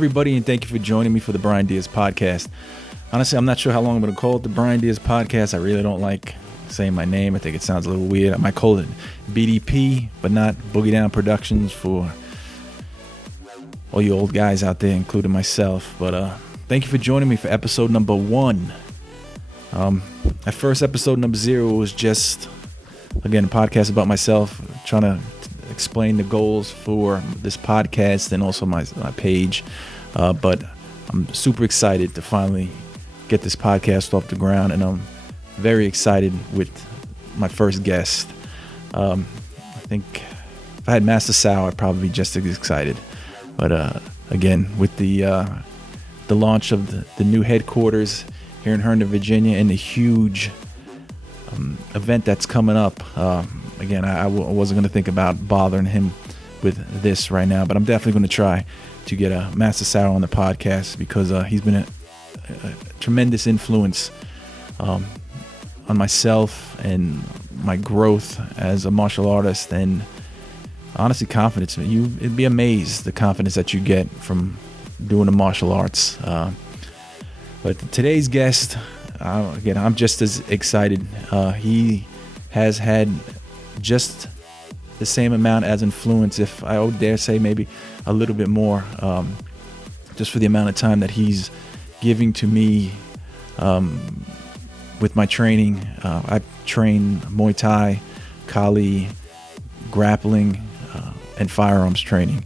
everybody, and thank you for joining me for the Bryan Diaz Podcast. Honestly, I'm not sure how long I'm going to call it the Bryan Diaz Podcast. I really don't like saying my name. I think it sounds a little weird. I might call it BDP, but not Boogie Down Productions for all you old guys out there, including myself. But thank you for joining me for episode number 1. At first, episode number 0 was just, again, a podcast about myself, trying to explain the goals for this podcast and also my page. But I'm super excited to finally get this podcast off the ground, and I'm very excited with my first guest. I think if I had Master Sal, I'd probably be just as excited. But again, with the launch of the new headquarters here in Herndon, Virginia, and the huge event that's coming up, again, I wasn't going to think about bothering him with this right now, but I'm definitely going to try to get a Master Sal on the podcast because he's been a tremendous influence on myself and my growth as a martial artist, and honestly, confidence. It'd be amazed the confidence that you get from doing the martial arts. But today's guest, again, I'm just as excited. He has had just the same amount as influence, if I would dare say maybe a little bit more, just for the amount of time that he's giving to me with my training. I train Muay Thai, Kali, grappling, and firearms training.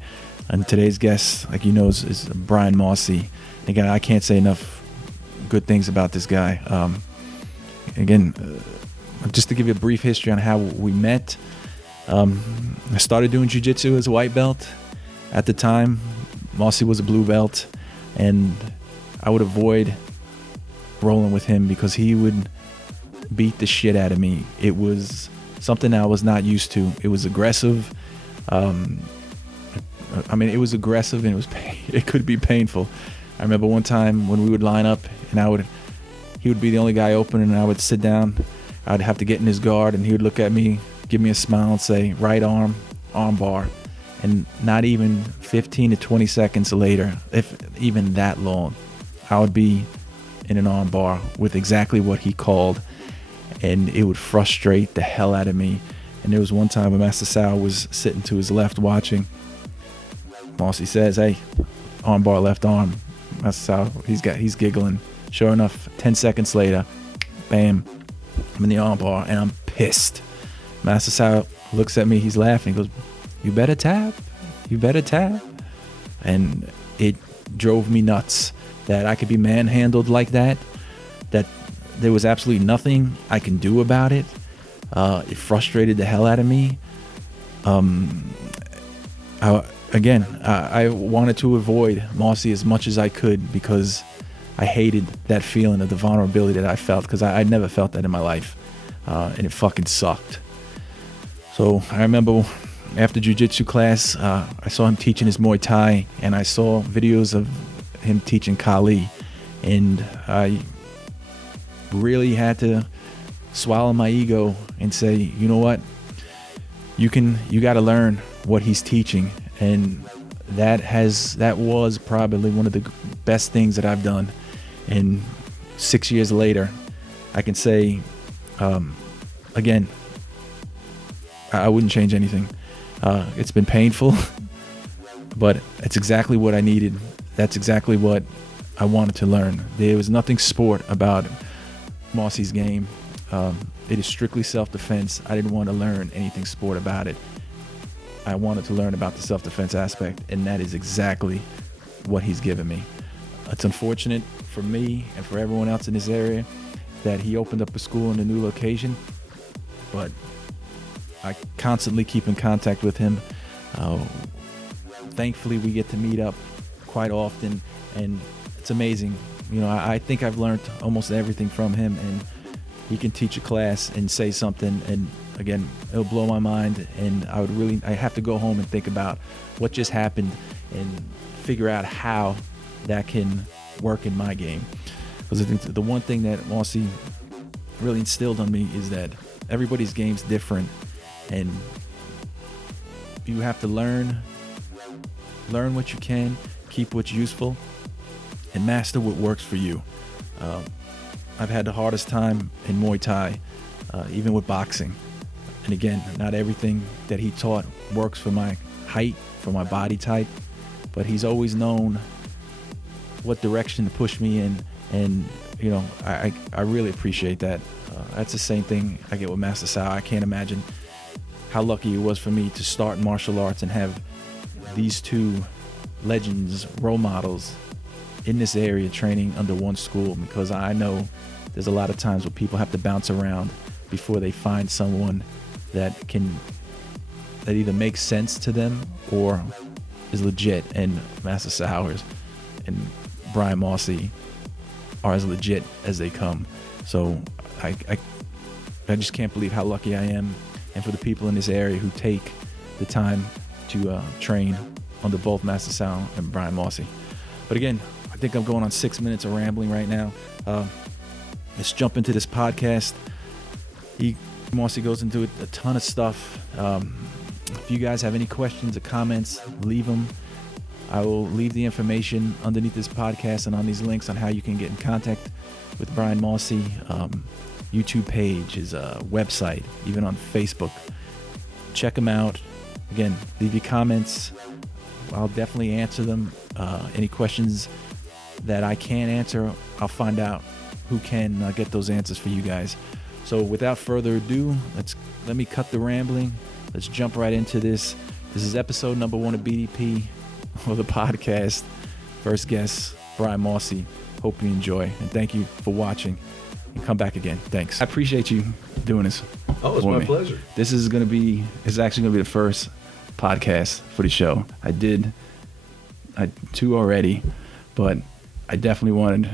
And today's guest, like you know, is Bryan Mossey. Again, I can't say enough good things about this guy. Again, just to give you a brief history on how we met, I started doing jiu-jitsu as a white belt. At the time, Mossey was a blue belt, and I would avoid rolling with him because he would beat the shit out of me. It was something I was not used to. It was aggressive. It was aggressive, and it could be painful. I remember one time when we would line up, and he would be the only guy open, and I would sit down. I'd have to get in his guard, and he would look at me, give me a smile, and say, right arm, arm bar. And not even 15 to 20 seconds later, if even that long, I would be in an arm bar with exactly what he called, and it would frustrate the hell out of me. And there was one time when Master Sal was sitting to his left watching. Mossey says, hey, arm bar, left arm. Master Sal, he's giggling. Sure enough, 10 seconds later, bam, I'm in the arm bar, and I'm pissed. Master Sal looks at me, he's laughing, he goes, you better tap. And it drove me nuts that I could be manhandled like that there was absolutely nothing I can do about it. It frustrated the hell out of me. I wanted to avoid Mossey as much as I could because I hated that feeling of the vulnerability that I felt, because I'd never felt that in my life, and it fucking sucked. So I remember after jiu-jitsu class, I saw him teaching his Muay Thai, and I saw videos of him teaching Kali, and I really had to swallow my ego and say, you know what, you got to learn what he's teaching. And that was probably one of the best things that I've done. And 6 years later, I can say, again, I wouldn't change anything. It's been painful, but it's exactly what I needed. That's exactly what I wanted to learn. There was nothing sport about Mossey's game. It is strictly self-defense. I didn't want to learn anything sport about it. I wanted to learn about the self-defense aspect, and that is exactly what he's given me. It's unfortunate for me and for everyone else in this area that he opened up a school in a new location, but I constantly keep in contact with him. Thankfully, we get to meet up quite often, and it's amazing. You know, I think I've learned almost everything from him, and he can teach a class and say something, and again, it'll blow my mind, and I have to go home and think about what just happened and figure out how that can work in my game. Because I think the one thing that Mossey really instilled on me is that everybody's game's different, and you have to learn what you can, keep what's useful, and master what works for you. I've had the hardest time in Muay Thai, even with boxing. And again, not everything that he taught works for my height, for my body type, but he's always known what direction to push me in. And, you know, I really appreciate that. That's the same thing I get with Master Sal. I can't imagine how lucky it was for me to start in martial arts and have these two legends, role models in this area training under one school, because I know there's a lot of times where people have to bounce around before they find someone that either makes sense to them or is legit. And Master Sowers and Bryan Mossey are as legit as they come. So I just can't believe how lucky I am, and for the people in this area who take the time to train under both Master Sal and Bryan Mossey. But again, I think I'm going on 6 minutes of rambling right now. Let's jump into this podcast. Mossey goes into a ton of stuff. If you guys have any questions or comments, leave them. I will leave the information underneath this podcast and on these links on how you can get in contact with Bryan Mossey. YouTube page, his website, even on Facebook. Check him out. Again, leave your comments. I'll definitely answer them. Any questions that I can't answer, I'll find out who can get those answers for you guys. So without further ado, let me cut the rambling. Let's jump right into this. This is episode number 1 of BDP, or the podcast. First guest, Bryan Mossey. Hope you enjoy, and thank you for watching. And come back again. Thanks. I appreciate you doing this. Oh, it's my pleasure. This is actually going to be the first podcast for the show. I did 2 already, but I definitely wanted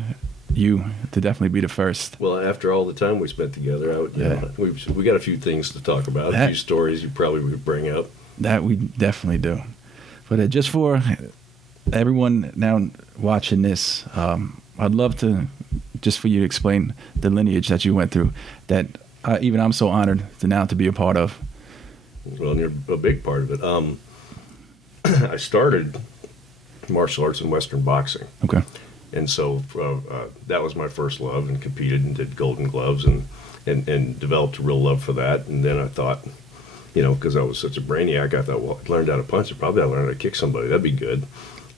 you to definitely be the first. Well, after all the time we spent together, we got a few things to talk about, a few stories you probably would bring up. That we definitely do. But just for everyone now watching this, I'd love to, just for you to explain the lineage that you went through, that even I'm so honored to be a part of. Well, and you're a big part of it. I started martial arts and Western boxing. Okay. And so that was my first love, and competed and did Golden Gloves and developed a real love for that. And then I thought, you know, because I was such a brainiac, I thought, well, I learned how to punch, probably I learned how to kick somebody. That'd be good.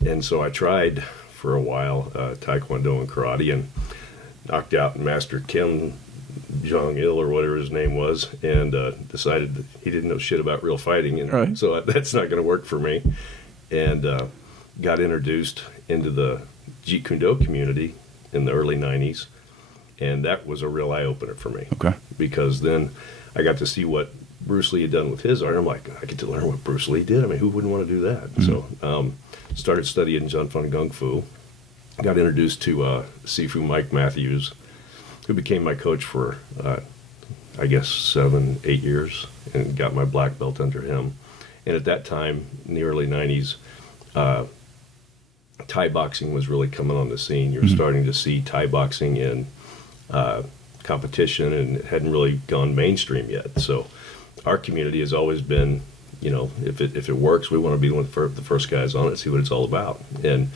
And so I tried for a while Taekwondo and karate, and knocked out Master Kim Jong-il, or whatever his name was, and decided that he didn't know shit about real fighting. And right. So that's not going to work for me. And got introduced into the Jeet Kune Do community in the early 90s, and that was a real eye-opener for me. Okay. Because then I got to see what Bruce Lee had done with his art. I'm like, I get to learn what Bruce Lee did. I mean, who wouldn't want to do that? Mm-hmm. So started studying Jun Fun Gung Fu. Got introduced to Sifu Mike Matthews, who became my coach for, I guess, 7-8 years, and got my black belt under him. And at that time, in the early 90s, Thai boxing was really coming on the scene. You were starting to see Thai boxing in competition, and it hadn't really gone mainstream yet. So our community has always been, you know, if it works, we want to be one of the first guys on it, see what it's all about. And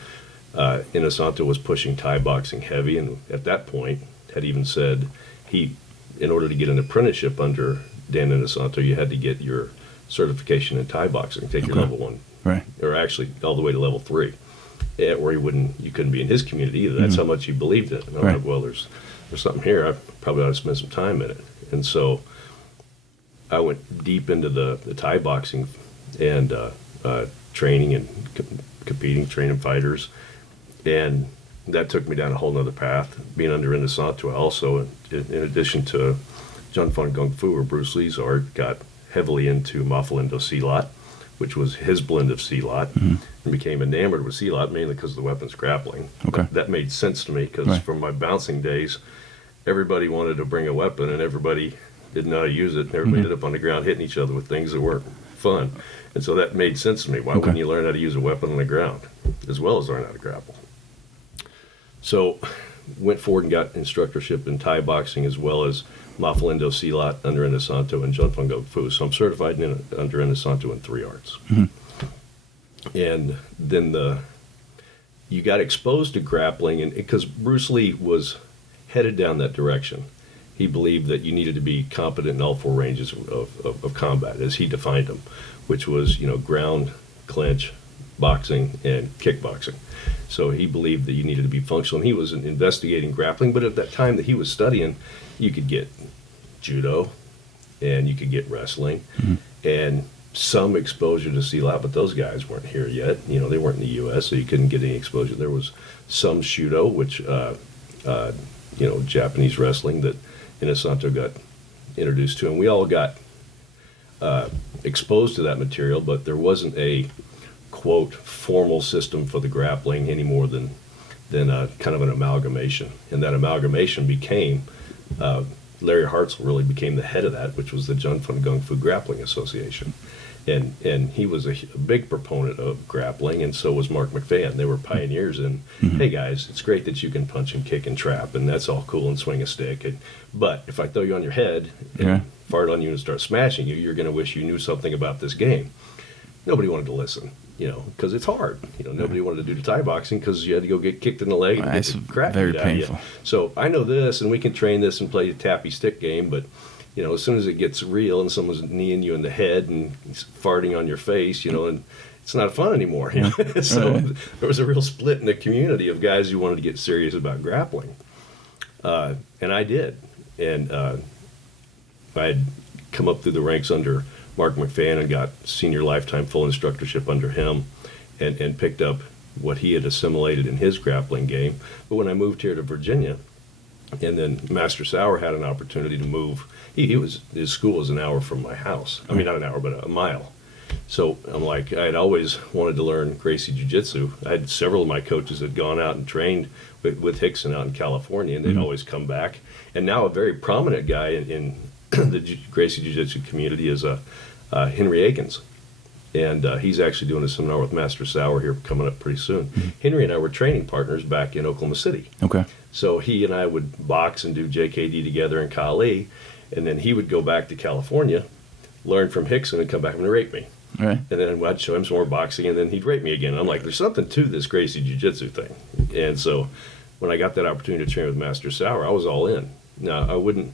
Inosanto was pushing Thai boxing heavy, and at that point had even said in order to get an apprenticeship under Dan Inosanto, you had to get your certification in Thai boxing, take your level 1, right, or actually all the way to level 3, or you couldn't be in his community either. That's how much he believed in it. And I'm like, well, there's something here. I probably ought to spend some time in it. And so I went deep into the Thai boxing and training and competing, training fighters. And that took me down a whole nother path. Being under Inosanto, I also, in addition to Jun Fun Gung Fu, or Bruce Lee's art, got heavily into Maphilindo Silat, which was his blend of Silat, and became enamored with Silat, mainly because of the weapons grappling. Okay. That made sense to me, because from my bouncing days, everybody wanted to bring a weapon, and everybody didn't know how to use it, and everybody ended up on the ground hitting each other with things that weren't fun. And so that made sense to me. Why wouldn't you learn how to use a weapon on the ground, as well as learn how to grapple? So went forward and got instructorship in Thai boxing, as well as Maphilindo Silat under Inosanto, and Jun Fun Gung Fu. So I'm certified under Inosanto in 3 arts. And then you got exposed to grappling, and because Bruce Lee was headed down that direction. He believed that you needed to be competent in all four ranges of combat, as he defined them, which was, ground, clinch, boxing, and kickboxing. So he believed that you needed to be functional. And he was investigating grappling, but at that time that he was studying, you could get judo, and you could get wrestling, and some exposure to Silat, but those guys weren't here yet. They weren't in the U.S., so you couldn't get any exposure. There was some Shudo, which, Japanese wrestling that Inosanto got introduced to, and we all got exposed to that material, but there wasn't a, quote, formal system for the grappling any more than kind of an amalgamation. And that amalgamation became, Larry Hartzell really became the head of that, which was the Jun Fun Gung Fu Grappling Association. And he was a big proponent of grappling, and so was Mark McFadden. They were pioneers in, hey guys, it's great that you can punch and kick and trap, and that's all cool and swing a stick. But if I throw you on your head and fart on you and start smashing you, you're going to wish you knew something about this game. Nobody wanted to listen, because it's hard. Nobody wanted to do the Thai boxing because you had to go get kicked in the leg and get the crap very beat out of you. painful. So I know this, and we can train this and play the tappy stick game, but as soon as it gets real and someone's kneeing you in the head and farting on your face, and it's not fun anymore. So there was a real split in the community of guys who wanted to get serious about grappling. And I did. And I had come up through the ranks under Mark McFadden and got senior lifetime full instructorship under him and picked up what he had assimilated in his grappling game. But when I moved here to Virginia, and then Master Sauer had an opportunity to move. His school was an hour from my house. I mean, not an hour, but a mile. So I'm like, I had always wanted to learn Gracie Jiu-Jitsu. I had several of my coaches had gone out and trained with Hickson out in California, and they'd always come back. And now a very prominent guy in the Gracie Jiu-Jitsu community is Henry Akins. And he's actually doing a seminar with Master Sauer here coming up pretty soon. Henry and I were training partners back in Oklahoma City. Okay. So he and I would box and do JKD together in Kali, and then he would go back to California, learn from Hickson, and come back and rape me. Right. And then I'd show him some more boxing, and then he'd rape me again. And I'm like, there's something to this Gracie Jiu-Jitsu thing. And so when I got that opportunity to train with Master Sauer, I was all in. Now, I wouldn't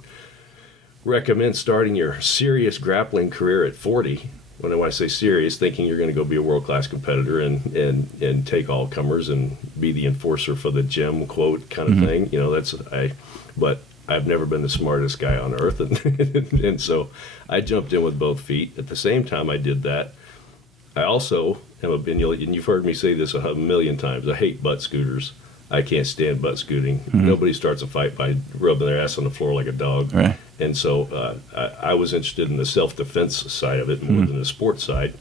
recommend starting your serious grappling career at 40. When I say serious, thinking you're going to go be a world-class competitor and take all comers and be the enforcer for the gem quote kind of thing. But I've never been the smartest guy on earth, and so I jumped in with both feet. At the same time I did that, I also am and you've heard me say this a million times, I hate butt scooters. I can't stand butt scooting. Nobody starts a fight by rubbing their ass on the floor like a dog. Right. And so I was interested in the self-defense side of it more than the sports side.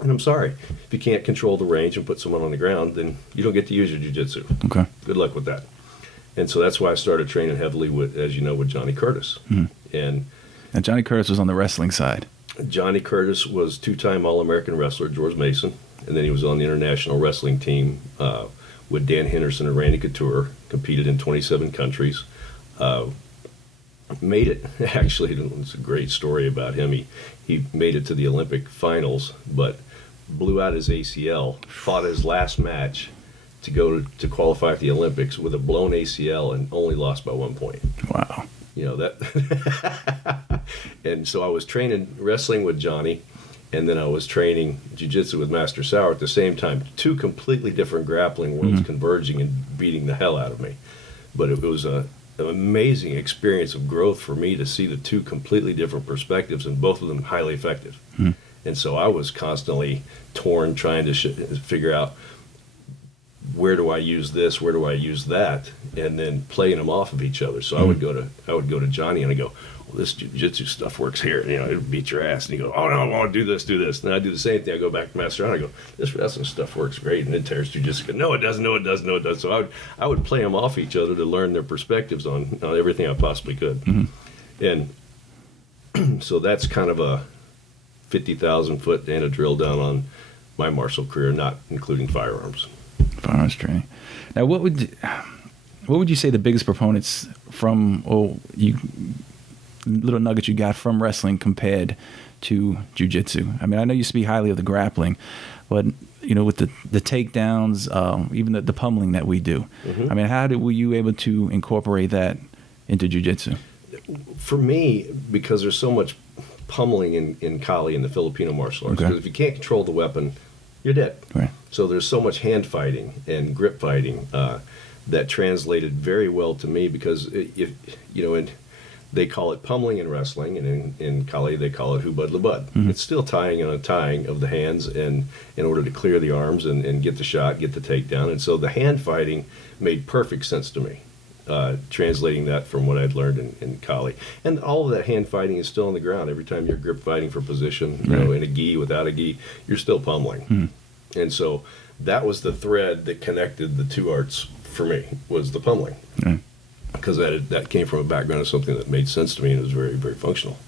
And I'm sorry, if you can't control the range and put someone on the ground, then you don't get to use your jiu-jitsu. Okay. Good luck with that. And so that's why I started training heavily with Johnny Curtis. And Johnny Curtis was on the wrestling side. Johnny Curtis was two-time All-American wrestler, George Mason, and then he was on the international wrestling team with Dan Henderson and Randy Couture, competed in 27 countries. Made it, actually, it's a great story about him. He made it to the Olympic finals, but blew out his ACL, fought his last match to go to qualify for the Olympics with a blown ACL and only lost by 1 point. Wow. That. And so I was training wrestling with Johnny, and then I was training jiu-jitsu with Master Sauer at the same time. Two completely different grappling worlds converging and beating the hell out of me. But it was an amazing experience of growth for me to see the two completely different perspectives, and both of them highly effective. And so I was constantly torn, trying to figure out, where do I use this? Where do I use that? And then playing them off of each other. So I would go to Johnny and I go, well, this jiu-jitsu stuff works here. It'll beat your ass. And he go, oh no, I want to do this. And I do the same thing. I go back to Master and I go, this wrestling stuff works great. And then Terrence jiu-jitsu go, no, it doesn't. No, it does. No, it does. So I would play them off each other to learn their perspectives on everything I possibly could. And so that's kind of a 50,000-foot and a drill down on my martial career, not including firearms. Firearms training. Now, what would you say the biggest proponents from little nuggets you got from wrestling compared to jiu-jitsu? I mean, I know you speak highly of the grappling, but with the takedowns, even the pummeling that we do. I mean, were you able to incorporate that into jiu-jitsu? For me, because there's so much pummeling in Kali and the Filipino martial arts, because if you can't control the weapon, you're dead. Right. So there's so much hand fighting and grip fighting that translated very well to me, because and they call it pummeling in wrestling, and in Kali they call it hubud labud. It's still tying and untying of the hands, and in order to clear the arms and get the shot, get the takedown. And so the hand fighting made perfect sense to me, translating that from what I'd learned in Kali. And all of that hand fighting is still on the ground. Every time you're grip fighting for position, in a gi, without a gi, you're still pummeling. And so that was the thread that connected the two arts for me, was the pummeling. Because that came from a background of something that made sense to me and was very, very functional.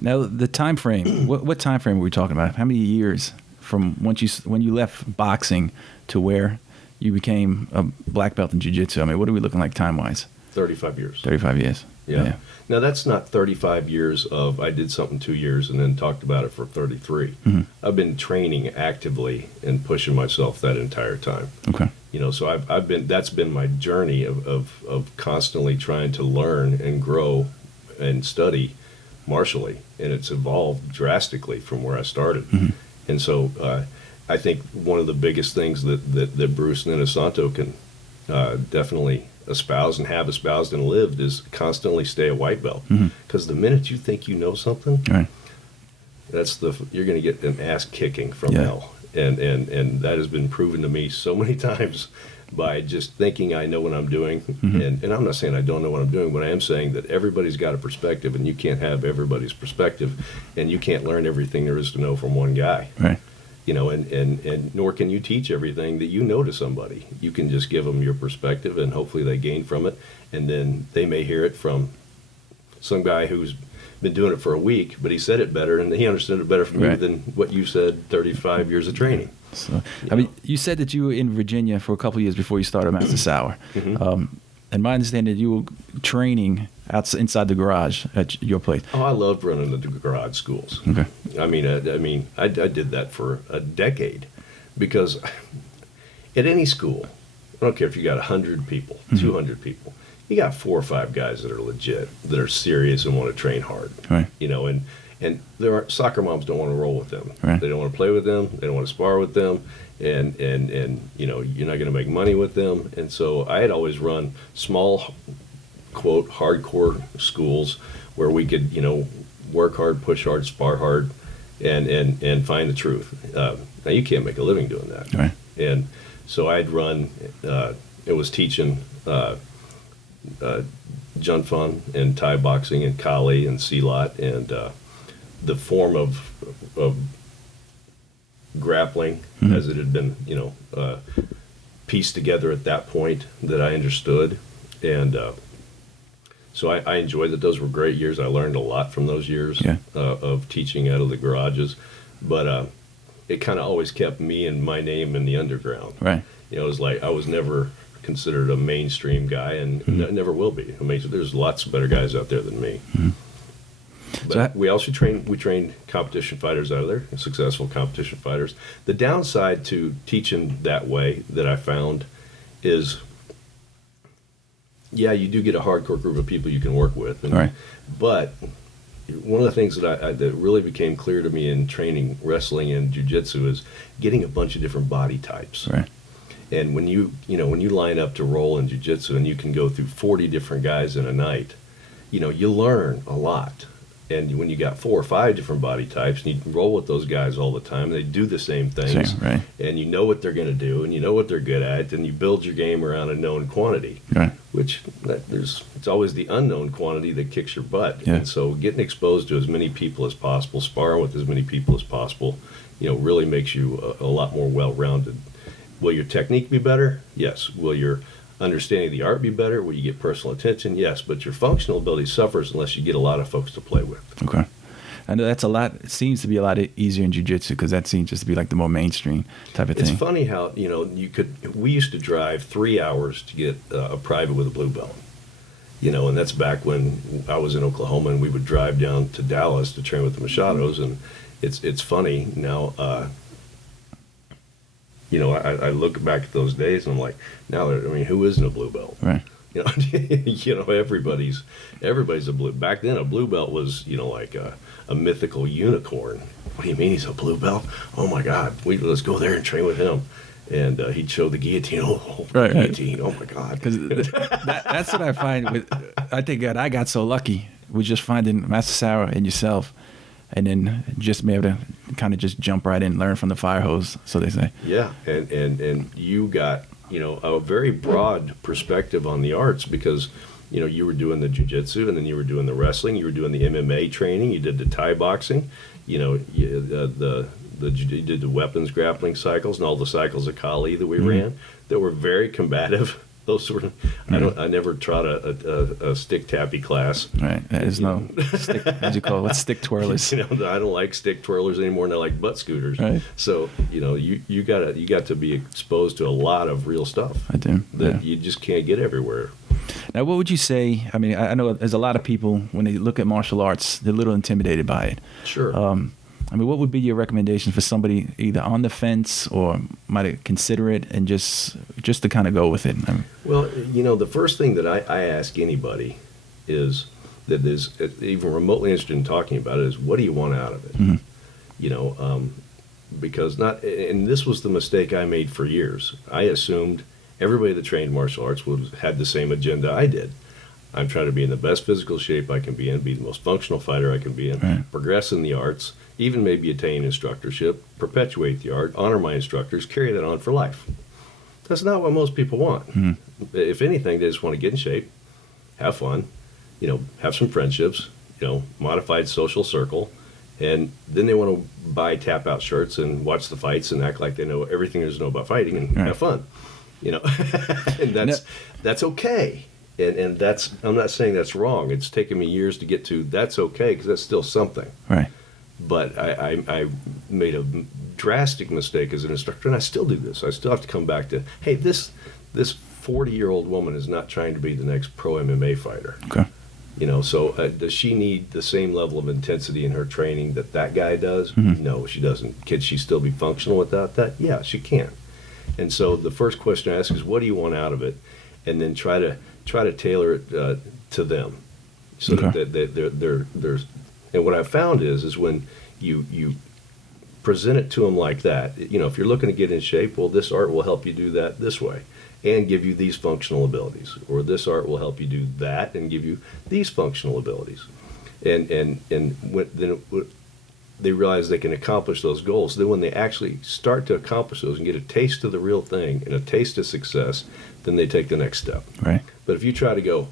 Now, the time frame, what time frame were we talking about? How many years from when you left boxing to where you became a black belt in jiu-jitsu? I mean, what are we looking like time-wise? 35 years. 35 years. Yeah. Now, that's not 35 years of I did something 2 years and then talked about it for 33. I've been training actively and pushing myself that entire time. Okay. So that's been my journey of constantly trying to learn and grow and study martially, and it's evolved drastically from where I started. And so I think one of the biggest things that Bruce Ninasanto can definitely espouse and have espoused and lived is constantly stay a white belt, because the minute you think you know something, you're going to get an ass kicking from hell. And that has been proven to me so many times by just thinking I know what I'm doing. And I'm not saying I don't know what I'm doing, but I am saying that everybody's got a perspective, and you can't have everybody's perspective, and you can't learn everything there is to know from one guy. Right. And nor can you teach everything that you know to somebody. You can just give them your perspective, and hopefully they gain from it, and then they may hear it from some guy who's been doing it for a week, but he said it better, and he understood it better from me than what you said 35 years of training. So, I mean, you said that you were in Virginia for a couple of years before you started Master Sauer. And my understanding that you were training inside the garage at your place. Oh, I loved running the garage schools. Okay. I did that for a decade, because at any school, I don't care if you got 100 people, 200 people, you got 4 or 5 guys that are legit, that are serious and want to train hard. Right. And there are soccer moms don't want to roll with them. Right. They don't want to play with them. They don't want to spar with them. And you're not going to make money with them. And so I had always run small, quote, hardcore schools where we could, work hard, push hard, spar hard, and find the truth. Now, you can't make a living doing that. Right. And so I'd run, it was teaching Junfun and Thai boxing and Kali and Silat, and the form of grappling as it had been, pieced together at that point that I understood. And so I enjoyed that. Those were great years. I learned a lot from those years of teaching out of the garages. But it kind of always kept me and my name in the underground. Right. It was like I was never considered a mainstream guy, and never will be. I mean, there's lots of better guys out there than me. But we also trained competition fighters out of there, successful competition fighters. The downside to teaching that way that I found is, you do get a hardcore group of people you can work with. But one of the things that really became clear to me in training wrestling and jiu-jitsu is getting a bunch of different body types. Right. And when you line up to roll in jiu-jitsu and you can go through 40 different guys in a night, you learn a lot. And when you got 4 or 5 different body types, and you can roll with those guys all the time, they do the same things, and you know what they're going to do, and you know what they're good at, and you build your game around a known quantity, which it's always the unknown quantity that kicks your butt. And so getting exposed to as many people as possible, sparring with as many people as possible, really makes you a lot more well-rounded. Will your technique be better? Yes. Will your understanding of the art be better? Will you get personal attention? Yes. But your functional ability suffers unless you get a lot of folks to play with. Okay. I know that's a lot. It seems to be a lot easier in jiu-jitsu, because that seems just to be like the more mainstream type of thing. It's funny how, we used to drive 3 hours to get a private with a blue belt. And that's back when I was in Oklahoma, and we would drive down to Dallas to train with the Machados. And it's funny now. I look back at those days, and I'm like, now, who isn't a blue belt? Right. Everybody's a blue. Back then, a blue belt was, like a mythical unicorn. What do you mean he's a blue belt? Oh my God, let's go there and train with him. And he'd show the guillotine. Guillotine. Oh my God. Because that's what I find. I think I got so lucky with just finding Master Sarah and yourself, and then just be able to kind of just jump right in and learn from the fire hose, so they say. Yeah, and you got a very broad perspective on the arts, because you were doing the jiu-jitsu, and then you were doing the wrestling, you were doing the MMA training, you did the Thai boxing, you did the weapons grappling cycles and all the cycles of Kali that we ran that were very combative. Those sort of, I never trot a stick tappy class. Right. There's no stick, how'd you call it? What's stick twirlers? I don't like stick twirlers anymore, and I like butt scooters. Right. So, you got to be exposed to a lot of real stuff. I do. That you just can't get everywhere. Now, what would you say? I know there's a lot of people, when they look at martial arts, they're a little intimidated by it. Sure. What would be your recommendation for somebody either on the fence or might consider it, and just to kind of go with it? Well, the first thing that I ask anybody is that is even remotely interested in talking about it is, what do you want out of it? Mm-hmm. Because and this was the mistake I made for years. I assumed everybody that trained martial arts had the same agenda I did. I'm trying to be in the best physical shape I can be in, be the most functional fighter I can be in, right. Progress in the arts, even maybe attain instructorship, perpetuate the art, honor my instructors, carry that on for life. That's not what most people want. Mm-hmm. If anything, they just want to get in shape, have fun, have some friendships, modified social circle, and then they want to buy tap-out shirts and watch the fights and act like they know everything there is to know about fighting and have fun. And that's okay. And that's, I'm not saying that's wrong. It's taken me years to get to that's okay, because that's still something. Right. But I made a drastic mistake as an instructor, and I still do this. I still have to come back to, hey, this 40-year-old woman is not trying to be the next pro MMA fighter. Okay. So does she need the same level of intensity in her training that guy does? Mm-hmm. No, she doesn't. Can she still be functional without that? Yeah, she can. And so the first question I ask is, what do you want out of it? And then try to tailor it to them, so that there's. And what I found is when you present it to them like that, if you're looking to get in shape, well, this art will help you do that this way, and give you these functional abilities, or this art will help you do that and give you these functional abilities, and they realize they can accomplish those goals. Then when they actually start to accomplish those and get a taste of the real thing and a taste of success, then they take the next step. Right. But if you try to go,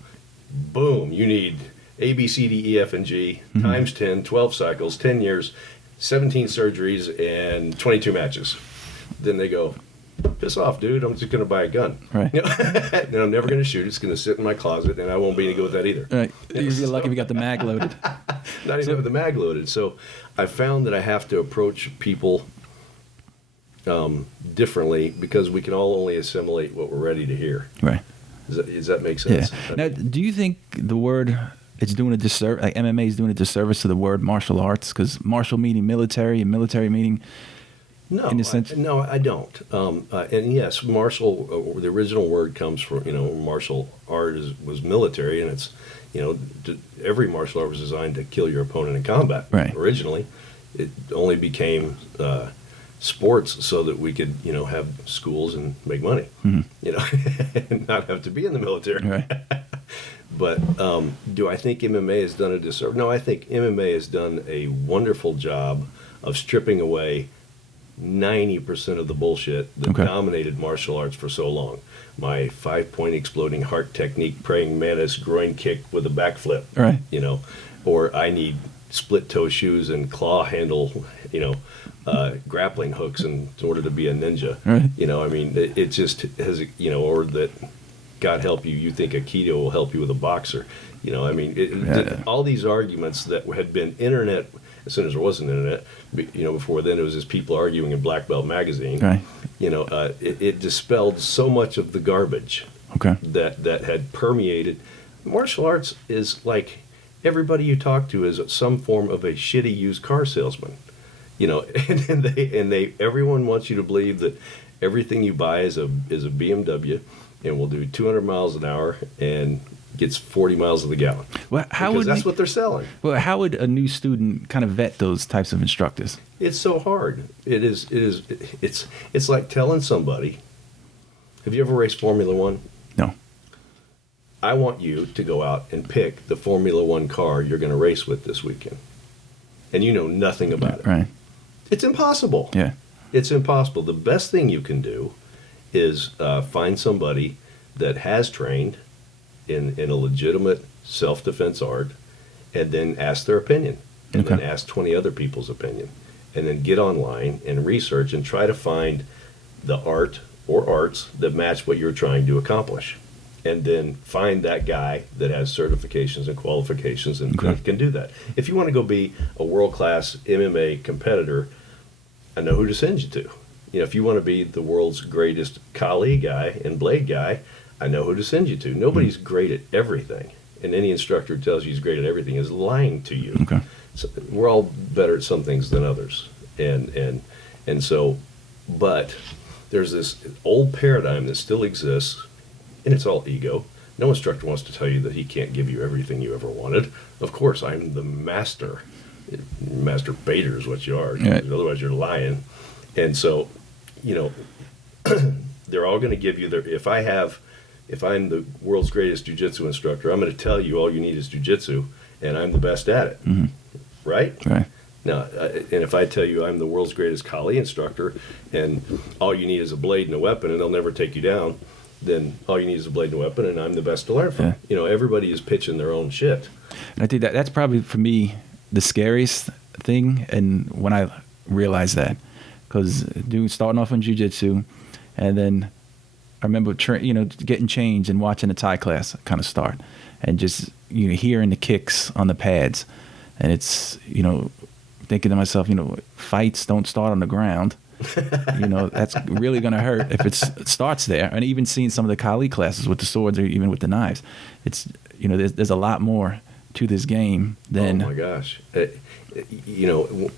boom, you need A, B, C, D, E, F, and G, times 10, 12 cycles, 10 years, 17 surgeries, and 22 matches, then they go, piss off, dude, I'm just going to buy a gun. Right. And I'm never going to shoot. It's going to sit in my closet, and I won't be able to go with that either. Right. You're lucky if you got the mag loaded. Not even with the mag loaded. So I found that I have to approach people differently, because we can all only assimilate what we're ready to hear. Right. Does that make sense? Yeah. Now, do you think the word, it's doing a disservice, like MMA is doing a disservice to the word martial arts? Because martial meaning military, and military meaning... No, in a sense? I don't. And yes, martial, the original word comes from, martial art was military, and it's, every martial art was designed to kill your opponent in combat. Right. Originally, it only became sports so that we could, have schools and make money, and not have to be in the military. Right. But do I think MMA has done a disservice? No, I think MMA has done a wonderful job of stripping away 90% of the bullshit that dominated martial arts for so long. My 5-point exploding heart technique, praying mantis, groin kick with a backflip. Right. Or I need split toe shoes and claw handle, grappling hooks in order to be a ninja. Right. It just has, or that, God help you, you think Aikido will help you with a boxer. All these arguments that had been internet, as soon as there was an internet, before then it was just people arguing in Black Belt magazine. Right. It dispelled so much of the garbage that had permeated Martial arts is like everybody you talk to is some form of a shitty used car salesman. And they everyone wants you to believe that everything you buy is a BMW and will do 200 miles an hour and gets 40 miles of the gallon. Well, that's what they're selling. Well, how would a new student kind of vet those types of instructors? It's so hard. It's like telling somebody, have you ever raced Formula One? No. I want you to go out and pick the Formula One car you're going to race with this weekend. And you know nothing about it. Right. It's impossible. Yeah. It's impossible. The best thing you can do is find somebody that has trained in a legitimate self-defense art, and then ask their opinion, and then ask 20 other people's opinion, and then get online and research and try to find the art or arts that match what you're trying to accomplish, and then find that guy that has certifications and qualifications and can do that. If you want to go be a world-class MMA competitor, I know who to send you to. If you want to be the world's greatest Kali guy and blade guy, I know who to send you to. Nobody's great at everything, and any instructor who tells you he's great at everything is lying to you. Okay. So we're all better at some things than others, and so, but there's this old paradigm that still exists, and it's all ego. No instructor wants to tell you that he can't give you everything you ever wanted. Of course, I'm the master. Master baiter is what you are. Yeah. Otherwise, you're lying. And so, they're all going to give you if I'm the world's greatest jiu-jitsu instructor, I'm going to tell you all you need is jiu-jitsu, and I'm the best at it. Mm-hmm. Right? Right. Now, and if I tell you I'm the world's greatest Kali instructor, and all you need is a blade and a weapon, and they'll never take you down, then all you need is a blade and a weapon, and I'm the best to learn from. Yeah. Everybody is pitching their own shit. And I think that's probably, for me, the scariest thing, and when I realized that, because starting off in jiu-jitsu, and then I remember getting changed and watching the Thai class kind of start, and just hearing the kicks on the pads, and it's thinking to myself, fights don't start on the ground. That's really going to hurt if it starts there. And even seeing some of the Kali classes with the swords or even with the knives, it's there's a lot more to this game than. Oh my gosh,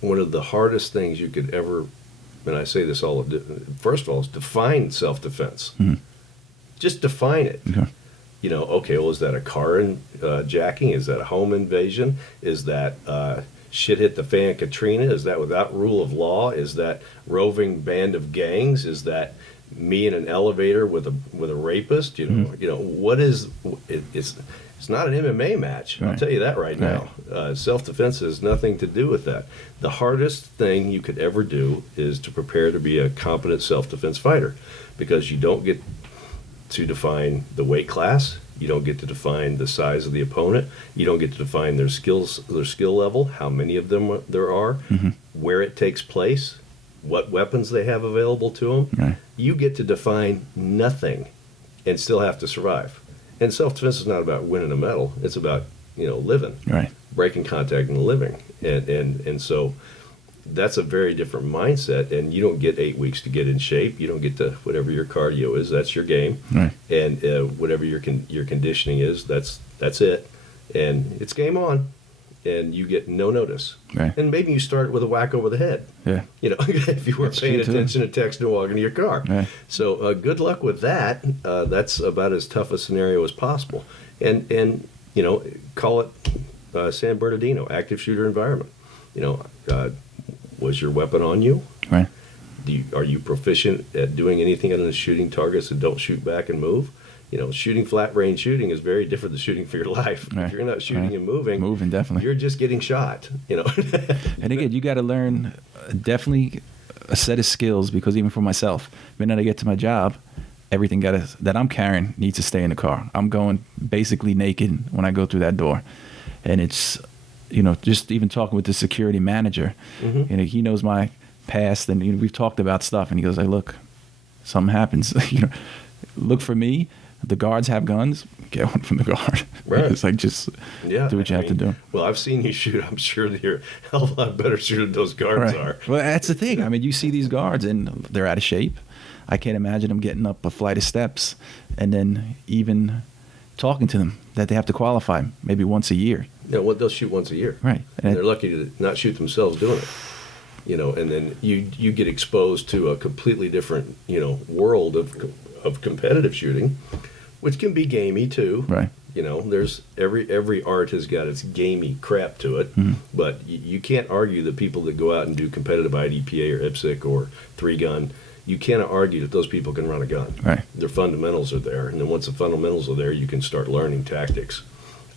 one of the hardest things you could ever. And I say this first of all, is define self-defense. Mm-hmm. Just define it. Okay. Is that a car jacking? Is that a home invasion? Is that shit hit the fan Katrina? Is that without rule of law? Is that roving band of gangs? Is that me in an elevator with a rapist? What is it? It's not an MMA match. Right. I'll tell you that right now. Self-defense has nothing to do with that. The hardest thing you could ever do is to prepare to be a competent self-defense fighter, because you don't get to define the weight class. You don't get to define the size of the opponent. You don't get to define their skills, their skill level, how many of them there are, where it takes place, what weapons they have available to them. Right. You get to define nothing and still have to survive. And self-defense is not about winning a medal. It's about, living, right, breaking contact and living. And so that's a very different mindset. And you don't get 8 weeks to get in shape. You don't get to whatever your cardio is. That's your game. Right. And whatever your conditioning is, that's it. And it's game on. And you get no notice. Right. And maybe you start with a whack over the head. Yeah. If you weren't paying attention and texting and walking to your car. Right. So good luck with that. That's about as tough a scenario as possible. And call it San Bernardino, active shooter environment. Was your weapon on you? Right. Are you proficient at doing anything other than shooting targets that don't shoot back and move? Shooting flat range shooting is very different than shooting for your life. Right. If you're not shooting and moving, definitely, you're just getting shot. And again, you got to learn definitely a set of skills, because even for myself, the minute I get to my job, everything that I'm carrying needs to stay in the car. I'm going basically naked when I go through that door, and it's just even talking with the security manager, he knows my past, and we've talked about stuff, and he goes, "Hey, look, something happens, look for me. The guards have guns. Get one from the guard." Right. It's like, just do what you have to do. Well, I've seen you shoot. I'm sure you're a hell of a lot better shooter than those guards are. Well, that's the thing. I mean, you see these guards, and they're out of shape. I can't imagine them getting up a flight of steps and then even talking to them that they have to qualify maybe once a year. Yeah, well, they'll shoot once a year. Right. And they're lucky to not shoot themselves doing it. And then you get exposed to a completely different, world of competitive shooting, which can be gamey too. Right. There's every art has got its gamey crap to it, but you can't argue that people that go out and do competitive IDPA or IPSC or 3-gun, you cannot argue that those people can run a gun. Right. Their fundamentals are there, and then once the fundamentals are there, you can start learning tactics.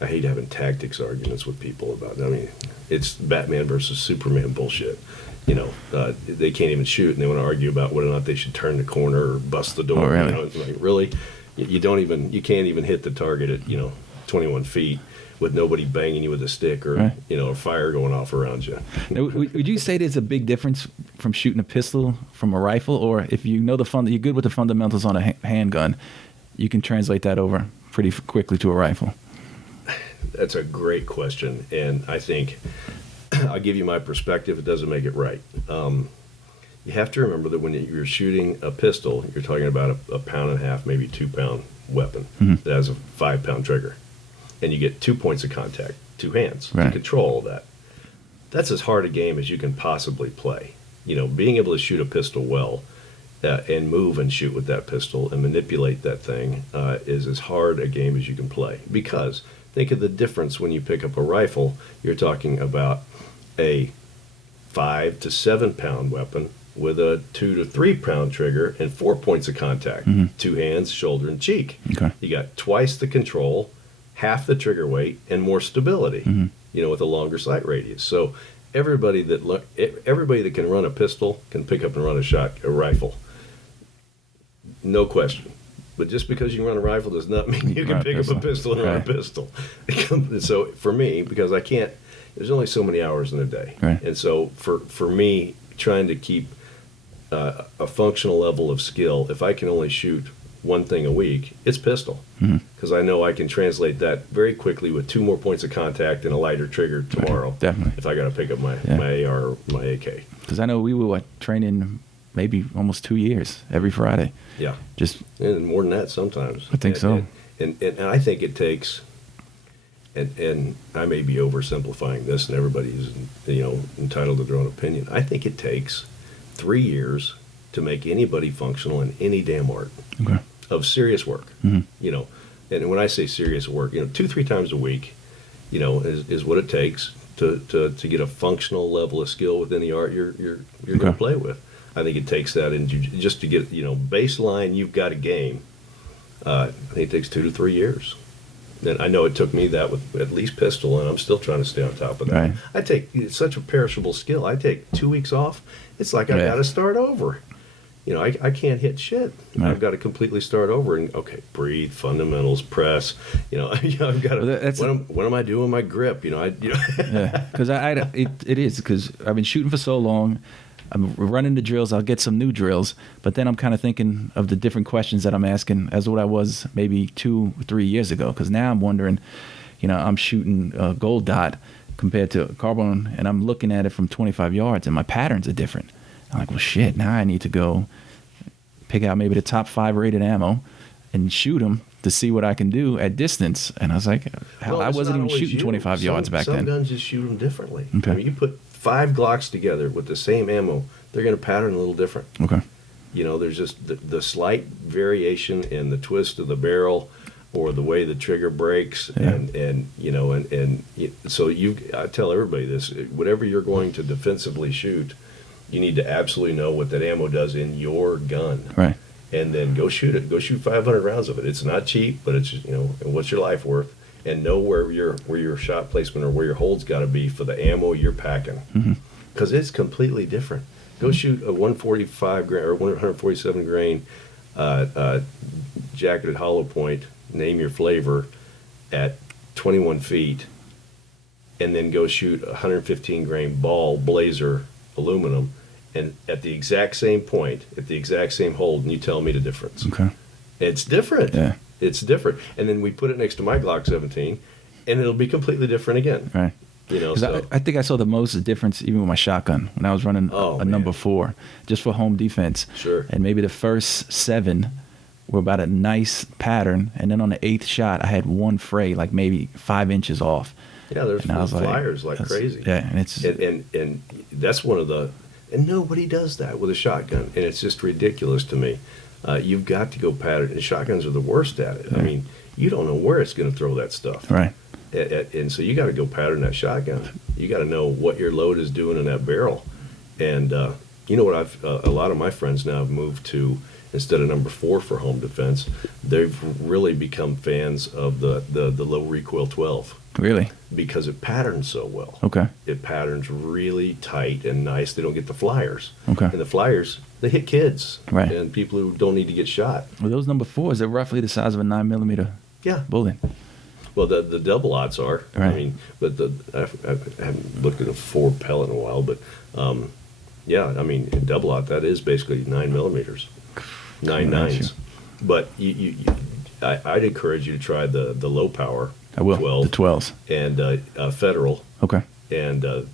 I hate having tactics arguments with people about it. I mean, it's Batman versus Superman bullshit. They can't even shoot, and they want to argue about whether or not they should turn the corner or bust the door. Oh, really? It's like, really? You can't even hit the target at 21 feet with nobody banging you with a stick or right. A fire going off around you. Now, would you say there's a big difference from shooting a pistol from a rifle, or if you know you're good with the fundamentals on a handgun, you can translate that over pretty quickly to a rifle? That's a great question, and I think I'll give you my perspective. It doesn't make it right. You have to remember that when you're shooting a pistol, you're talking about a 1.5 pound, maybe 2 pound weapon that has a 5 pound trigger. And you get 2 points of contact, 2 hands to control all that. That's as hard a game as you can possibly play. Being able to shoot a pistol well and move and shoot with that pistol and manipulate that thing is as hard a game as you can play. Because think of the difference when you pick up a rifle. You're talking about a 5 to 7 pound weapon with a 2 to 3 pound trigger and 4 points of contact, 2 hands, shoulder, and cheek. Okay. You got twice the control, half the trigger weight, and more stability, with a longer sight radius. So everybody that can run a pistol can pick up and run a rifle. No question. But just because you can run a rifle does not mean you can pick up a pistol and run a pistol. So for me, because there's only so many hours in a day. Right. And so for me, trying to keep a functional level of skill, if I can only shoot one thing a week, it's pistol. Because I know I can translate that very quickly with 2 more points of contact and a lighter trigger tomorrow. Right. Definitely. If I got to pick up my AR or my AK. Because I know we were training maybe almost 2 years every Friday. Yeah. And more than that sometimes. I think so. And I think it takes, and I may be oversimplifying this, and everybody's entitled to their own opinion. I think it takes 3 years to make anybody functional in any damn art. Okay. Of serious work. And when I say serious work, 2-3 times a week, is what it takes to get a functional level of skill within the art you're going to play with. I think it takes that, and just to get baseline, you've got a game. I think it takes 2 to 3 years. And I know it took me that with at least pistol, and I'm still trying to stay on top of that. Right. It's such a perishable skill. I take 2 weeks off. It's like I got to start over. I can't hit shit. Right. I've got to completely start over and breathe, fundamentals, press. I've got to. What am I doing? My grip. Yeah, because it is because I've been shooting for so long. I'm running the drills. I'll get some new drills, but then I'm kind of thinking of the different questions that I'm asking as what I was maybe 2 or 3 years ago. Because now I'm wondering, I'm shooting a gold dot compared to carbon, and I'm looking at it from 25 yards, and my patterns are different. I'm like, well, shit, now I need to go pick out maybe the top 5 rated ammo and shoot them to see what I can do at distance. And I was like, hell, I wasn't even shooting 25 yards back then. Some guns just shoot them differently. Okay. I mean, you put 5 Glocks together with the same ammo, they're going to pattern a little different. Okay. There's just the slight variation in the twist of the barrel or the way the trigger breaks. Yeah. So I tell everybody this, whatever you're going to defensively shoot, you need to absolutely know what that ammo does in your gun. Right. And then go shoot it. Go shoot 500 rounds of it. It's not cheap, but it's, what's your life worth? And know where your shot placement or where your hold's got to be for the ammo you're packing. Because it's completely different. Go shoot a 145 grain or 147 grain jacketed hollow point, name your flavor, at 21 feet, and then go shoot a 115 grain ball blazer aluminum, and at the exact same point, at the exact same hold, and you tell me the difference. Okay. It's different. Yeah. It's different. And then we put it next to my Glock 17, and it'll be completely different again. Right. I think I saw the most difference even with my shotgun when I was running a number 4, just for home defense. Sure. And maybe the first 7 were about a nice pattern, and then on the 8th shot, I had one fray, like maybe 5 inches off. Yeah, there's flyers like crazy. Yeah, and it's and that's one of the, and nobody does that with a shotgun, and it's just ridiculous to me. You've got to go pattern, and shotguns are the worst at it. Yeah. I mean, you don't know where it's going to throw that stuff. right. And so you got to go pattern that shotgun. You got to know what your load is doing in that barrel. And you know what? A lot of my friends now have moved to, instead of number 4 for home defense, they've really become fans of the low recoil 12. Really? Because it patterns so well. Okay. It patterns really tight and nice. They don't get the flyers. Okay. And the flyers, they hit kids. Right. And people who don't need to get shot. Well, those number 4s, they're roughly the size of a 9mm Yeah. bullet. Well, the double odds are. Right. I mean, but I haven't looked at a 4 pellet in a while, but yeah, I mean, double odd, that is basically 9mm, 9 nines. But I'd encourage you to try the low power. I will. 12, the 12s. And Federal. Okay. And a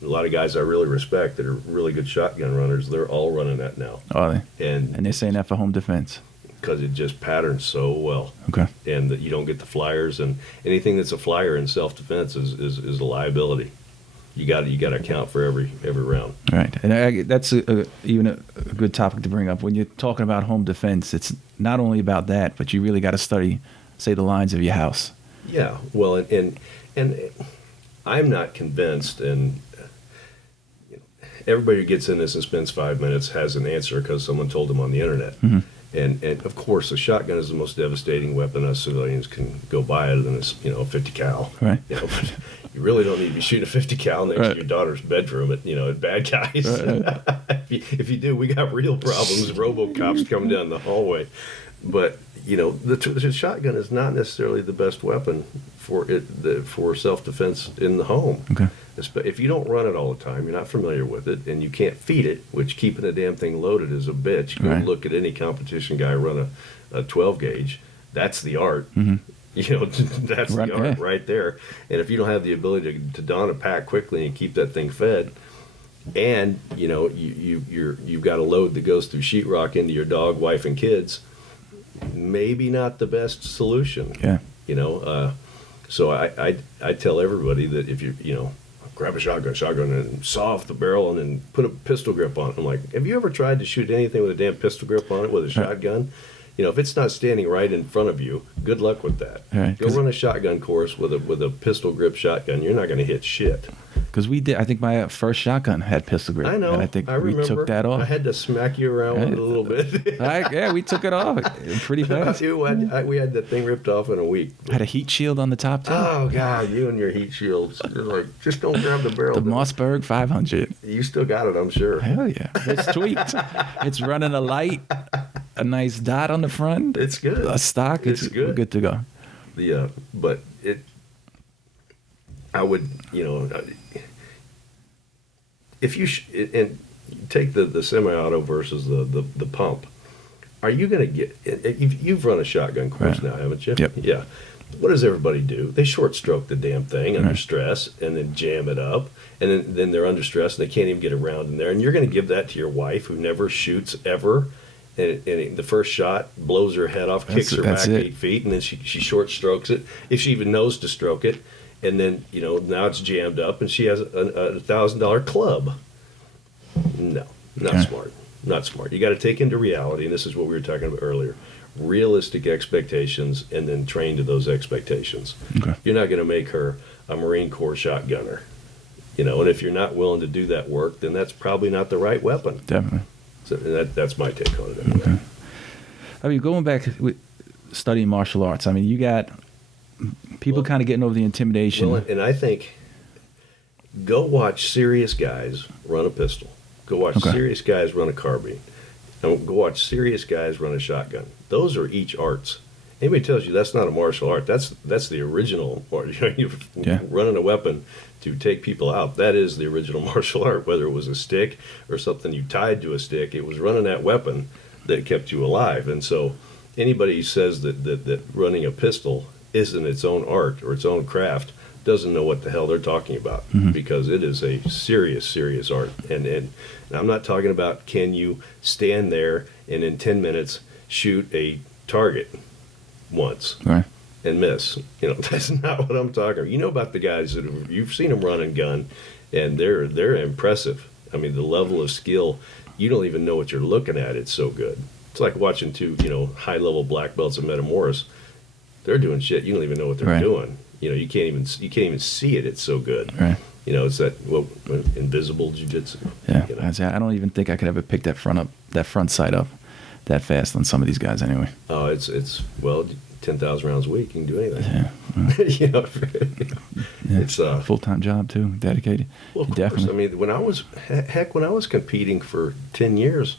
lot of guys I really respect that are really good shotgun runners, they're all running that now. Are they? And they're saying that for home defense. Because it just patterns so well. Okay. And that you don't get the flyers, and anything that's a flyer in self-defense is a liability. You got to account for every round. Right, and that's even a good topic to bring up when you're talking about home defense. It's not only about that, but you really got to study, say, the lines of your house. Yeah, well, and I'm not convinced, and everybody who gets in this and spends 5 minutes has an answer because someone told them on the internet. Mm-hmm. And of course, a shotgun is the most devastating weapon us civilians can go buy, other than a 50 cal. Right. But you really don't need to be shooting a 50 cal next to your daughter's bedroom at bad guys. Right. if you do, we got real problems. RoboCops coming down the hallway. But the shotgun is not necessarily the best weapon for self-defense in the home. Okay. If you don't run it all the time, you're not familiar with it, and you can't feed it, which keeping the damn thing loaded is a bitch. Go look at any competition guy run a 12 gauge. That's the art. Mm-hmm. That's the art right there. And if you don't have the ability to don a pack quickly and keep that thing fed, and you've got a load that goes through sheetrock into your dog, wife, and kids, maybe not the best solution. Yeah. So I tell everybody that if you grab a shotgun and saw off the barrel and then put a pistol grip on it. I'm like, have you ever tried to shoot anything with a damn pistol grip on it with a shotgun? If it's not standing right in front of you, good luck with that. Right, go run a shotgun course with a pistol grip shotgun. You're not going to hit shit. Because we did. I think my first shotgun had pistol grip. I know. And I think we took that off. I had to smack you around with it a little bit. We took it off pretty fast. We had that thing ripped off in a week. Had a heat shield on the top too. Oh God, you and your heat shields. You're like, just don't grab the barrel. The Mossberg 500. You still got it, I'm sure. Hell yeah. It's tweaked. It's running a light, a nice dot on the front. It's good. A stock. It's good. We're good to go. But I would, if you and take the semi-auto versus the pump, are you going to get? You've run a shotgun course now, haven't you? Yep. Yeah. What does everybody do? They short stroke the damn thing under stress and then jam it up, and then they're under stress and they can't even get around in there. And you're going to give that to your wife who never shoots ever. And the first shot blows her head off, kicks her back 8 feet, and then she short strokes it, if she even knows to stroke it. And then, now it's jammed up, and she has a $1,000 club. No, not smart. Not smart. You got to take into reality, and this is what we were talking about earlier, realistic expectations, and then train to those expectations. Okay. You're not going to make her a Marine Corps shotgunner. And if you're not willing to do that work, then that's probably not the right weapon. Definitely. So that's my take on it. Anyway. Okay. I mean, going back studying martial arts, I mean, you got people kind of getting over the intimidation. Well, and I think go watch serious guys run a pistol. Go watch serious guys run a carbine. And go watch serious guys run a shotgun. Those are each arts. Anybody tells you that's not a martial art, that's the original art. You're running a weapon to take people out. That is the original martial art, whether it was a stick or something you tied to a stick. It was running that weapon that kept you alive. And so anybody who says that running a pistol isn't its own art or its own craft doesn't know what the hell they're talking about, because it is a serious art. And I'm not talking about can you stand there and in 10 minutes shoot a target once Right. and miss. You know, that's not what I'm talking about. You know about the guys that you've seen them run and gun, and they're impressive. I mean, the level of skill, you don't even know what you're looking at. It's so good. It's like watching two, high-level black belts of Metamoris. They're doing shit. You don't even know what they're doing. You know, you can't even see it. It's so good. Right. You know, it's that invisible jiu-jitsu. Yeah. You know? I don't even think I could ever pick that front side up that fast on some of these guys anyway. Oh, it's 10,000 rounds a week. You can do anything. Yeah. Right. You know, Yeah. it's a full-time job too, dedicated. Well, of course. Definitely. I mean, when I was competing for 10 years,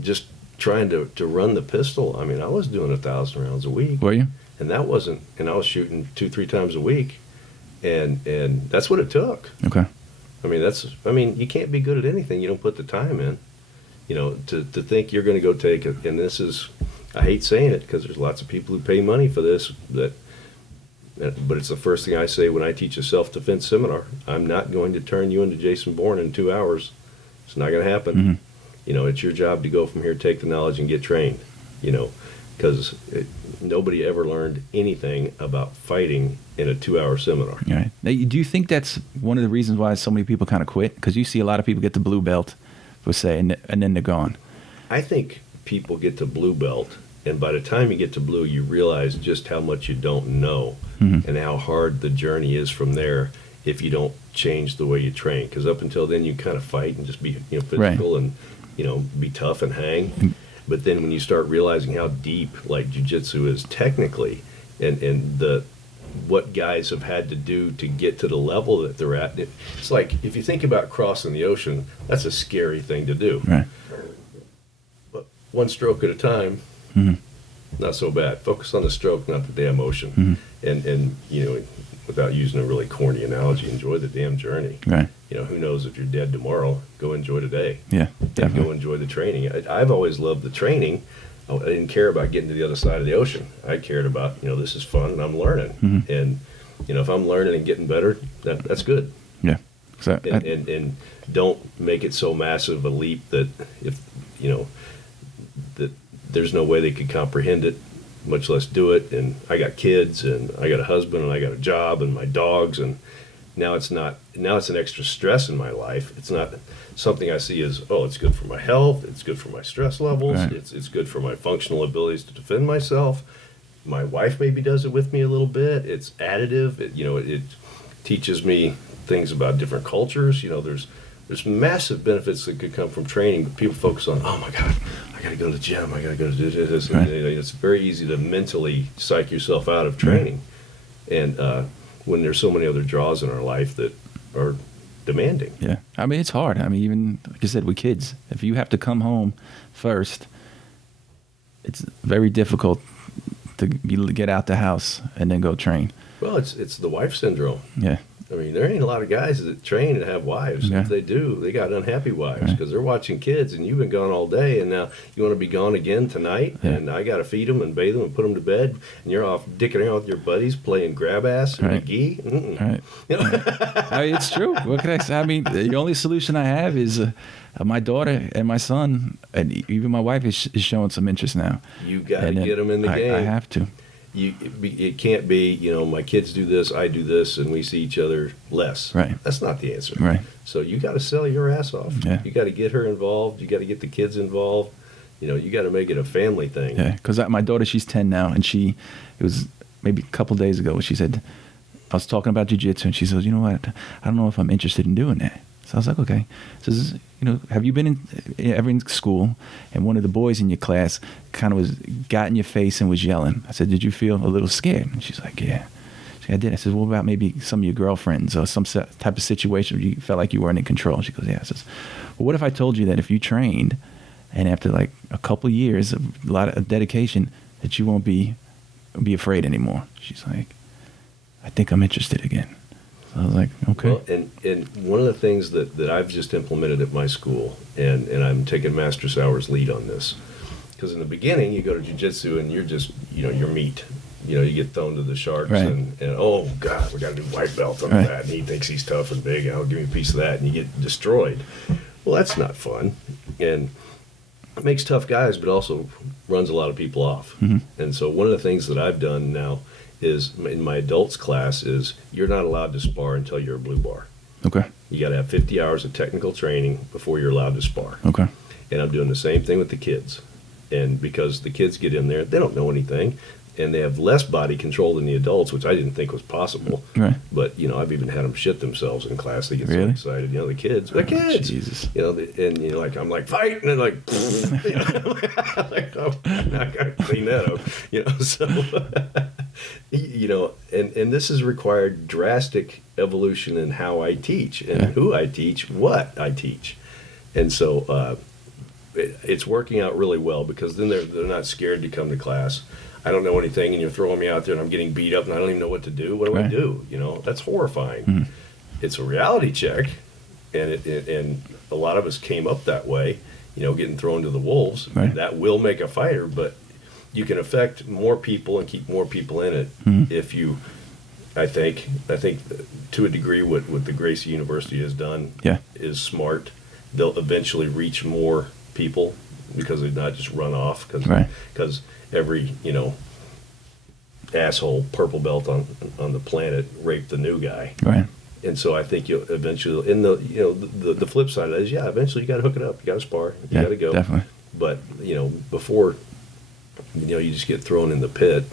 just trying to run the pistol, I mean, I was doing 1,000 rounds a week. Were you? And I was shooting 2-3 times a week, and that's what it took. Okay. I mean, you can't be good at anything you don't put the time in. You know, to think you're going to go take it, and this is, I hate saying it because there's lots of people who pay money for this, but it's the first thing I say when I teach a self-defense seminar. I'm not going to turn you into Jason Bourne in 2 hours. It's not going to happen. Mm-hmm. You know, it's your job to go from here, take the knowledge, and get trained. You know, because nobody ever learned anything about fighting in a 2-hour seminar. Right. Now, do you think that's one of the reasons why so many people kind of quit? Because you see a lot of people get the blue belt, per se, and then they're gone. I think people get to blue belt, and by the time you get to blue, you realize just how much you don't know and how hard the journey is from there if you don't change the way you train. Because up until then, you kind of fight and just be physical and be tough and hang. But then when you start realizing how deep like jiu-jitsu is technically, and what guys have had to do to get to the level that they're at, it's like if you think about crossing the ocean, that's a scary thing to do. Right. But one stroke at a time, not so bad. Focus on the stroke, not the damn ocean. And without using a really corny analogy, enjoy the damn journey. Right. You know, who knows if you're dead tomorrow? Go enjoy today. Yeah, definitely. And go enjoy the training. I've always loved the training. I didn't care about getting to the other side of the ocean. I cared about, this is fun and I'm learning. And, if I'm learning and getting better, that's good. Yeah. So and don't make it so massive a leap that that there's no way they could comprehend it, much less do it. And I got kids and I got a husband and I got a job and my dogs, and now it's an extra stress in my life. It's not something I see as, it's good for my health, it's good for my stress levels, right. it's good for my functional abilities to defend myself. My wife maybe does it with me a little bit. It's additive. It teaches me things about different cultures. There's massive benefits that could come from training, but people focus on, oh my God, I got to go to the gym, I got to go to this. Right. And, it's very easy to mentally psych yourself out of training. And when there's so many other draws in our life that are demanding. Yeah. I mean, it's hard. I mean, even, like you said, with kids, if you have to come home first, it's very difficult to get out the house and then go train. Well, it's the wife syndrome. Yeah. I mean, there ain't a lot of guys that train and have wives. Yeah. If they do, they got unhappy wives because they're watching kids, and you've been gone all day, and now you want to be gone again tonight, and I got to feed them and bathe them and put them to bed, and you're off dicking around with your buddies playing grab ass and McGee. Right. I mean, it's true. What can I say? I mean, the only solution I have is my daughter and my son, and even my wife is showing some interest now. You got to get them in the game. I have to. It can't be, my kids do this, I do this, and we see each other less. Right. That's not the answer. Right. So you got to sell your ass off. Yeah. You got to get her involved. You got to get the kids involved. You got to make it a family thing. Yeah, because my daughter, she's 10 now, and it was maybe a couple days ago, she said, I was talking about jiu-jitsu, and she says, you know what, I don't know if I'm interested in doing that. So I was like, okay. Says, have you been ever in school and one of the boys in your class kind of got in your face and was yelling? I said, did you feel a little scared? And she's like, yeah. She said, I did. I said, what about maybe some of your girlfriends or some type of situation where you felt like you weren't in control? She goes, yeah. I says, well, what if I told you that if you trained and after like a couple of years of a lot of dedication that you won't be afraid anymore? She's like, I think I'm interested again. So I was like, okay. Well, and one of the things that I've just implemented at my school, and I'm taking Master Sauer's lead on this, because in the beginning you go to jiu-jitsu and you're just, you're meat. You get thrown to the sharks and oh God, we got to do white belt on that. And he thinks he's tough and big, and I'll give me a piece of that, and you get destroyed. Well, that's not fun. And makes tough guys, but also runs a lot of people off. And so one of the things that I've done now is in my adults class is you're not allowed to spar until you're a blue bar. Okay. You got to have 50 hours of technical training before you're allowed to spar. Okay. And I'm doing the same thing with the kids. And because the kids get in there, they don't know anything, and they have less body control than the adults, which I didn't think was possible. Right. But, I've even had them shit themselves in class. They get Really? so excited. The kids. The kids! Jesus. And, I'm like, fight! And they're like, I'm not going to clean that up. So, and this has required drastic evolution in how I teach and who I teach, what I teach. And so it's working out really well because then they're not scared to come to class. I don't know anything, and you're throwing me out there, and I'm getting beat up, and I don't even know what to do. What do I do? That's horrifying. It's a reality check, and and a lot of us came up that way, getting thrown to the wolves. Right. That will make a fighter, but you can affect more people and keep more people in it if you. I think to a degree what the Gracie University has done is smart. They'll eventually reach more people because they're not just run off because every asshole purple belt on the planet raped the new guy, right? And so I think you'll eventually, in the flip side of that is eventually you got to hook it up, you got to spar, you got to go, definitely. But before you just get thrown in the pit,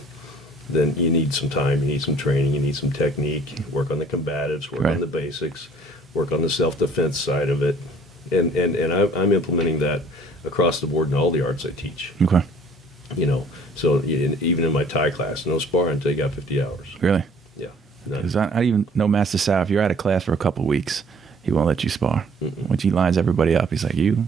then you need some time, you need some training, you need some technique, work on the combatives, work on the basics, work on the self-defense side of it, and I'm implementing that across the board in all the arts I teach. Okay. So even in my Thai class, no sparring until you got 50 hours. Really? Yeah. Because I even know Master Sal, if you're out of class for a couple of weeks, he won't let you spar. Once he lines everybody up, he's like, you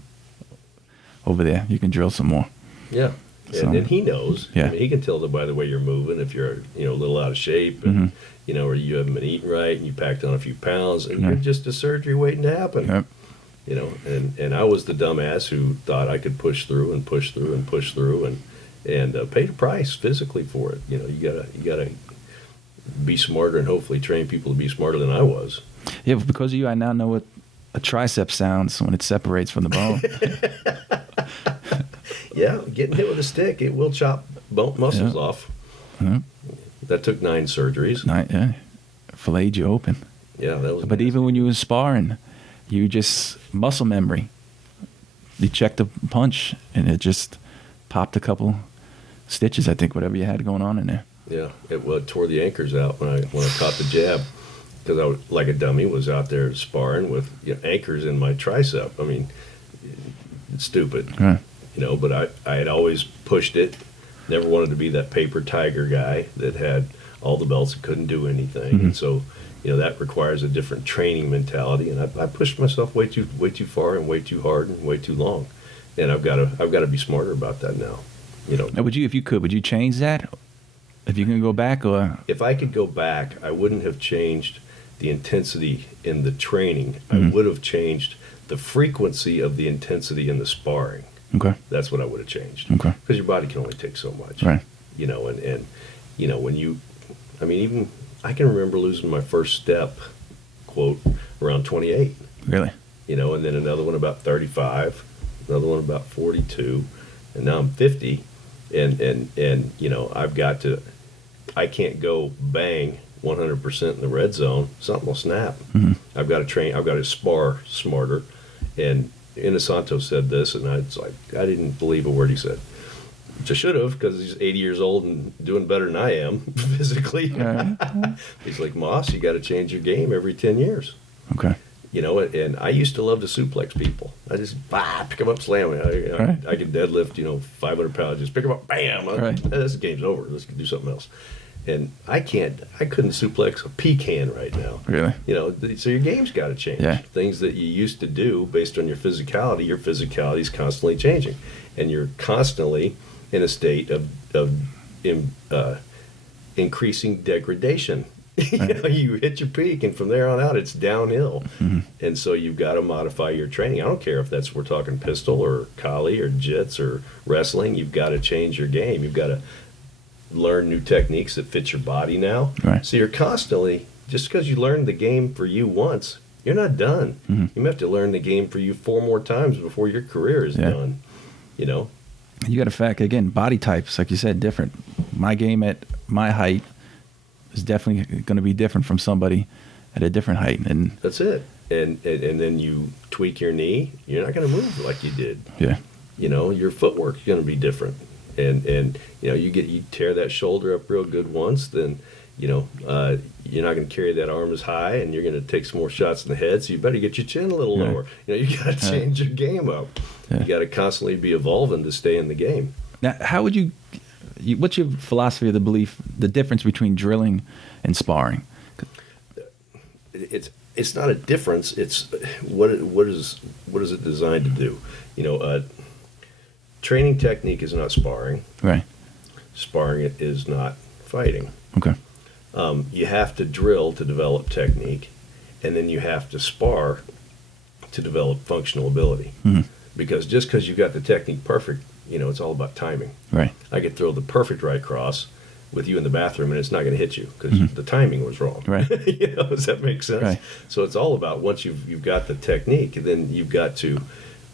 over there, you can drill some more. Yeah. So, and he knows. Yeah. I mean, he can tell by the way you're moving if you're a little out of shape, and, or you haven't been eating right, and you packed on a few pounds, and you're just a surgery waiting to happen. Yep. And I was the dumbass who thought I could push through and push through and push through and pay the price physically for it. You gotta be smarter and hopefully train people to be smarter than I was. Yeah, but because of you, I now know what a tricep sounds when it separates from the bone. Yeah, getting hit with a stick, it will chop muscles off. That took 9 surgeries. Filleted you open. Yeah, that was. But nasty. Even when you were sparring, you just muscle memory. You checked the punch, and it just popped a couple stitches. I think whatever you had going on in there. Yeah, it tore the anchors out when I caught the jab, because I was, like a dummy, was out there sparring with anchors in my tricep. I mean, it's stupid, but I had always pushed it. Never wanted to be that paper tiger guy that had all the belts and couldn't do anything. And so, that requires a different training mentality. And I pushed myself way too far and way too hard and way too long. And I've got to be smarter about that now. Now, would you change that? If you can go back, or if I could go back, I wouldn't have changed the intensity in the training. I would have changed the frequency of the intensity in the sparring. Okay. That's what I would have changed. Okay. Because your body can only take so much. Right. And when even I can remember losing my first step, quote, around 28. Really? And then another one about 35, another one about 42, and now I'm 50, and I can't go bang 100% in the red zone. Something will snap. I've got to train. I've got to spar smarter. And Inosanto said this, and I didn't believe a word he said, which I should have, because he's 80 years old and doing better than I am physically. He's like, Moss, you got to change your game every 10 years. Okay. And I used to love to suplex people. I just pick them up, slam them. I could deadlift, 500 pounds, just pick them up, bam. This game's over. Let's do something else. And I couldn't suplex a pecan right now. Really? So your game's got to change. Yeah. Things that you used to do based on your physicality is constantly changing. And you're constantly in a state of increasing degradation. You hit your peak, and from there on out, it's downhill. And so you've got to modify your training. I don't care if we're talking pistol or Kali or jits or wrestling. You've got to change your game. You've got to learn new techniques that fit your body now. Right. So you're constantly, just because you learned the game for you once, you're not done. You have to learn the game for you 4 more times before your career is done. You know, You got to fact again. Body types, like you said, different. My game at my height is definitely going to be different from somebody at a different height, and that's it. And then you tweak your knee, you're not going to move like you did. Yeah. You know, your footwork is going to be different. And you know, you tear that shoulder up real good once, then, you know, you're not going to carry that arm as high, and you're going to take some more shots in the head, so you better get your chin a little lower. You know, you got to change your game up. You got to constantly be evolving to stay in the game. Now, how would you what's your philosophy of the belief, the difference between drilling and sparring? It's not a difference. It's what is it designed to do? You know, training technique is not sparring. Right. Sparring is not fighting. Okay. You have to drill to develop technique, and then you have to spar to develop functional ability. Mm-hmm. Because just because you got the technique perfect, you know, it's all about timing. Right. I could throw the perfect right cross with you in the bathroom, and it's not going to hit you because the timing was wrong. Right. You know, does that make sense? Right. So it's all about once you've got the technique, and then you've got to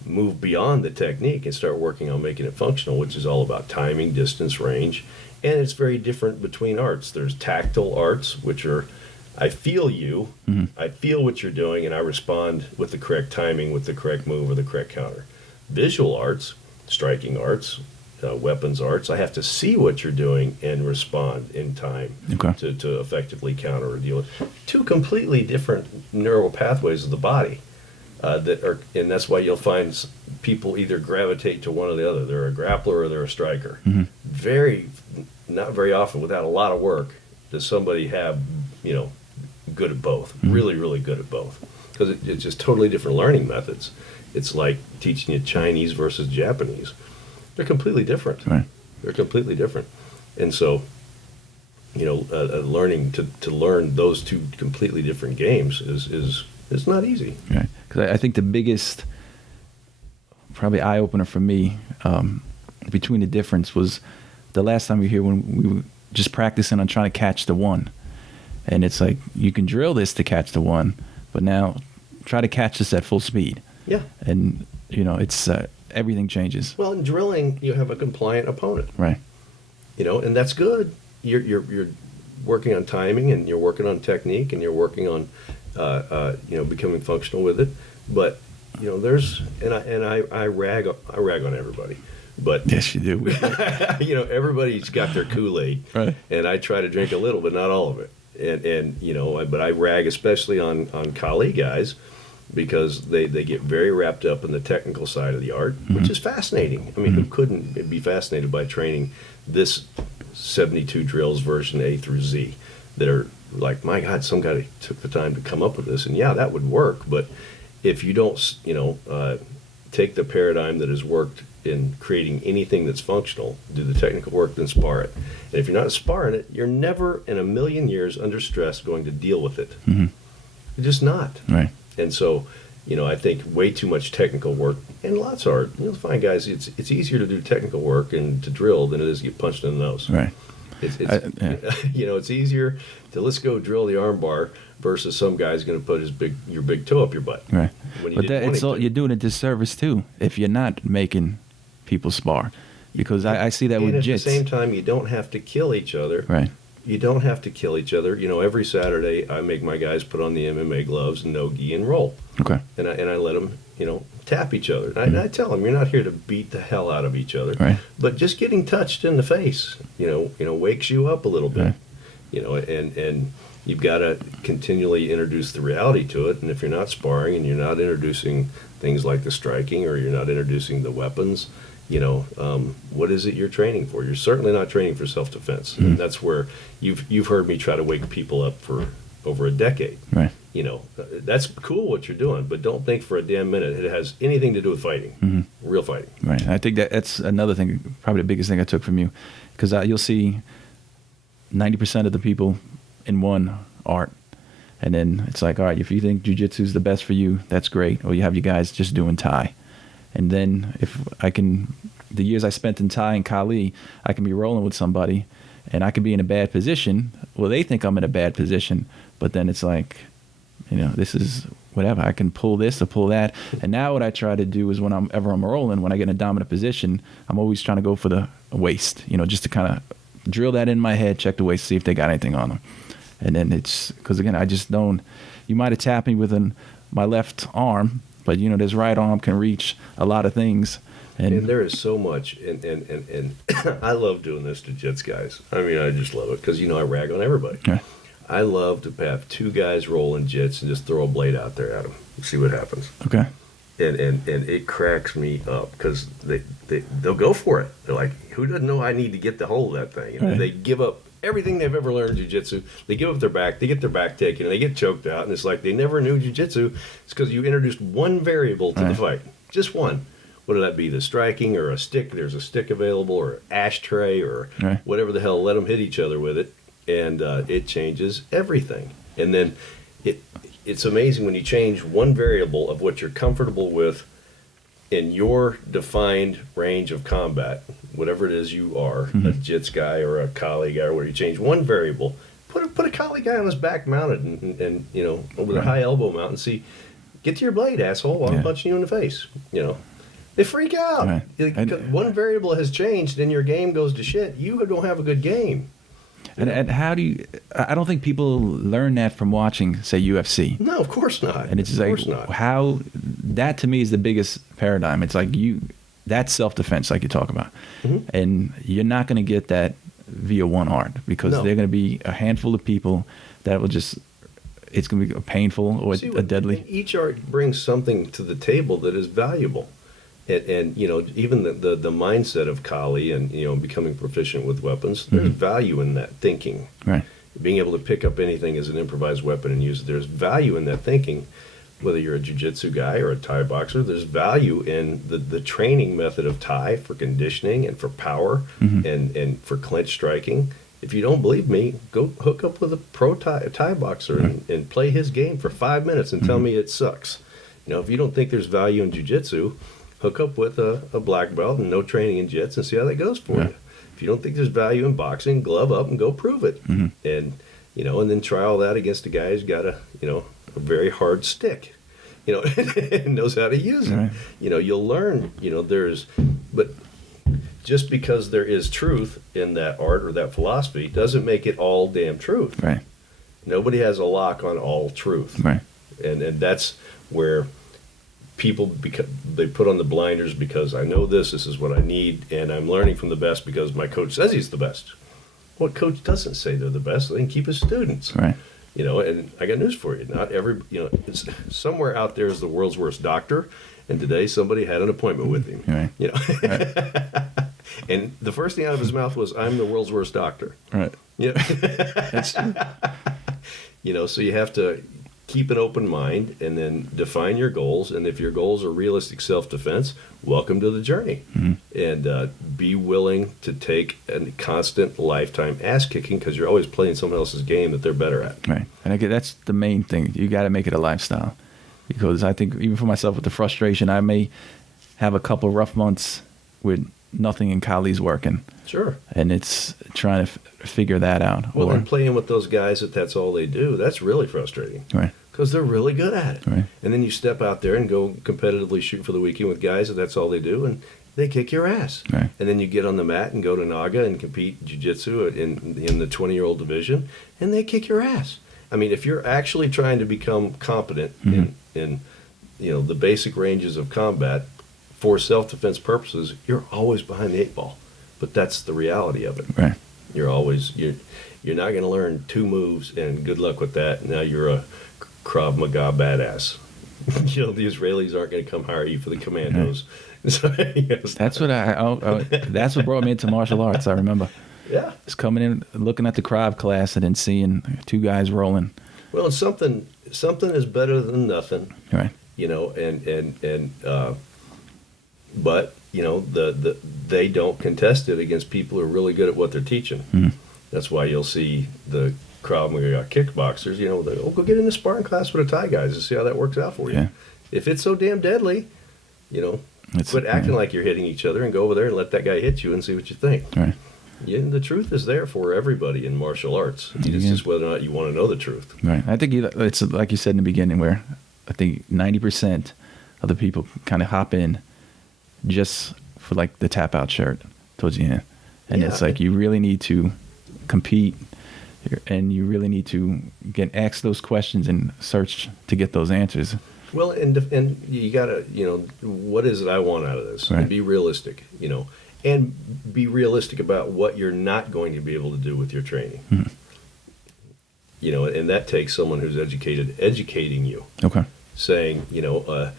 move beyond the technique and start working on making it functional, which is all about timing, distance, range. And it's very different between arts. There's tactile arts, which are, I feel you, I feel what you're doing, and I respond with the correct timing, with the correct move or the correct counter. Visual arts, striking arts, weapons arts, I have to see what you're doing and respond in time to effectively counter or deal with. Two completely different neural pathways of the body. And that's why you'll find people either gravitate to one or the other. They're a grappler or they're a striker. Not very often, without a lot of work, does somebody have, you know, good at both. Really, really good at both. Because it's just totally different learning methods. It's like teaching you Chinese versus Japanese. They're completely different. Right. They're completely different. And so, you know, learning to learn those two completely different games is not easy. Right. Because I think the biggest, probably eye opener for me, between the difference was the last time we were here when we were just practicing on trying to catch the one, and it's like you can drill this to catch the one, but now try to catch this at full speed. Yeah. And you know, it's everything changes. Well, in drilling, you have a compliant opponent. Right. You know, and that's good. You're working on timing, and you're working on technique, and you're working on you know, becoming functional with it. But you know, I rag on everybody. But yes, you do. you know, everybody's got their Kool-Aid, right. And I try to drink a little, but not all of it. And you know, but I rag especially on Kali guys, because they get very wrapped up in the technical side of the art, which is fascinating. I mean, who couldn't be fascinated by training this 72 drills version A through Z that are like, my God, some guy took the time to come up with this, and yeah, that would work. But if you don't, you know, take the paradigm that has worked in creating anything that's functional, do the technical work, then spar it. And if you're not sparring it, you're never in a million years under stress going to deal with it. You're just not. Right. And so, you know, I think way too much technical work, and lots of art. You'll find guys, it's easier to do technical work and to drill than it is to get punched in the nose. Right. It's you know, it's easier to let's go drill the arm bar versus some guy's going to put your big toe up your butt. Right. But you're doing a disservice too if you're not making people spar, because I see that with jits. At the same time, you don't have to kill each other. Right. You don't have to kill each other. You know, every Saturday I make my guys put on the MMA gloves, no gi, and roll. Okay. And I let them, you know, tap each other. And I tell them, you're not here to beat the hell out of each other. Right. But just getting touched in the face, you know, wakes you up a little bit. Right. You know, and you've got to continually introduce the reality to it. And if you're not sparring and you're not introducing things like the striking, or you're not introducing the weapons, you know, what is it you're training for? You're certainly not training for self-defense. And that's where you've heard me try to wake people up for over a decade. Right. You know, that's cool what you're doing, but don't think for a damn minute it has anything to do with fighting, real fighting. Right. I think that's another thing, probably the biggest thing I took from you, because you'll see 90% of the people in one art, and then it's like, all right, if you think jiu-jitsu is the best for you, that's great. Or you have you guys just doing Thai. And then if I can, the years I spent in Thai and Kali, I can be rolling with somebody and I could be in a bad position. Well, they think I'm in a bad position, but then it's like, you know, this is whatever. I can pull this or pull that. And now what I try to do is whenever I'm rolling, when I get in a dominant position, I'm always trying to go for the waist, just to kind of drill that in my head, check the waist, see if they got anything on them. And then it's, because again, I just don't, you might have tapped me with my left arm, but this right arm can reach a lot of things. And there is so much, and I love doing this to jits guys. I mean, I just love it because, I rag on everybody. Yeah. I love to have two guys roll in jits and just throw a blade out there at them and see what happens. Okay. And it cracks me up because they'll go for it. They're like, who doesn't know I need to get the hold of that thing? Right. They give up everything they've ever learned in jiu-jitsu. They give up their back. They get their back taken, and they get choked out. And it's like they never knew jiu-jitsu. It's because you introduced one variable to the fight. Just one. Whether that be the striking or a stick, there's a stick available, or an ashtray, or whatever the hell, let them hit each other with it. And it changes everything. And then it's amazing when you change one variable of what you're comfortable with in your defined range of combat, whatever it is you are, a jits guy or a Kali guy, or where you change one variable, put a Kali guy on his back mounted and with a high elbow mount and see, get to your blade, asshole, while I'm punching you in the face, They freak out. One variable has changed and your game goes to shit. You don't have a good game. And how do you? I don't think people learn that from watching, say, UFC. No, of course not. And it's just like how that to me is the biggest paradigm. It's like that's self-defense, like you talk about, and you're not going to get that via one art because they're going to be a handful of people that will just. It's going to be painful or a deadly. Each art brings something to the table that is valuable. And even the mindset of Kali and becoming proficient with weapons, there's value in that thinking. Right. Being able to pick up anything as an improvised weapon and use it, there's value in that thinking. Whether you're a jiu-jitsu guy or a Thai boxer, there's value in the training method of Thai for conditioning and for power and for clinch striking. If you don't believe me, go hook up with a pro Thai boxer and play his game for 5 minutes and tell me it sucks. If you don't think there's value in jiu-jitsu, hook up with a black belt and no training in jits and see how that goes for you. If you don't think there's value in boxing, glove up and go prove it. And and then try all that against a guy who's got a very hard stick, and knows how to use it. You'll learn, but just because there is truth in that art or that philosophy doesn't make it all damn truth. Right. Nobody has a lock on all truth. Right. And that's where people they put on the blinders because I know this is what I need, and I'm learning from the best because my coach says he's the best. Well, coach doesn't say they're the best. They can keep his students. Right. And I got news for you. Not every, it's, somewhere out there is the world's worst doctor, and today somebody had an appointment with him. Right. Right. And the first thing out of his mouth was, "I'm the world's worst doctor." Right. That's true. So you have to keep an open mind and then define your goals. And if your goals are realistic self-defense, welcome to the journey. And be willing to take a constant lifetime ass-kicking because you're always playing someone else's game that they're better at. Right. And again, that's the main thing. You got to make it a lifestyle. Because I think even for myself with the frustration, I may have a couple rough months with nothing in Kali's working. Sure. And it's trying to figure that out. Well, then playing with those guys that's all they do, that's really frustrating. Right. Because they're really good at it. Right. And then you step out there and go competitively shoot for the weekend with guys that's all they do, and they kick your ass. Right. And then you get on the mat and go to Naga and compete jiu-jitsu in the 20-year-old division, and they kick your ass. I mean, if you're actually trying to become competent in the basic ranges of combat for self-defense purposes, you're always behind the 8 ball. But that's the reality of it. Right. You're not going to learn 2 moves and good luck with that. Now you're a Krav Maga badass. The Israelis aren't going to come hire you for the commandos. Right. So, that's what that's what brought me into martial arts. I remember. Yeah. Just coming in, looking at the Krav class, and then seeing 2 guys rolling. Well, something is better than nothing. Right. But they don't contest it against people who are really good at what they're teaching. That's why you'll see the Krav Maga kickboxers. Go get in the sparring class with the Thai guys and see how that works out for you. Yeah. If it's so damn deadly, quit acting like you're hitting each other and go over there and let that guy hit you and see what you think. Right. The truth is there for everybody in martial arts. It's just whether or not you want to know the truth. Right. I think it's like you said in the beginning, where I think 90% of the people kind of hop in just for like the tap out shirt towards the end. And it's like you really need to compete, and you really need to get asked those questions and search to get those answers. Well, and you gotta, what is it I want out of this? Right. And be realistic, and be realistic about what you're not going to be able to do with your training. Mm-hmm. And that takes someone who's educating you. Okay. Saying, let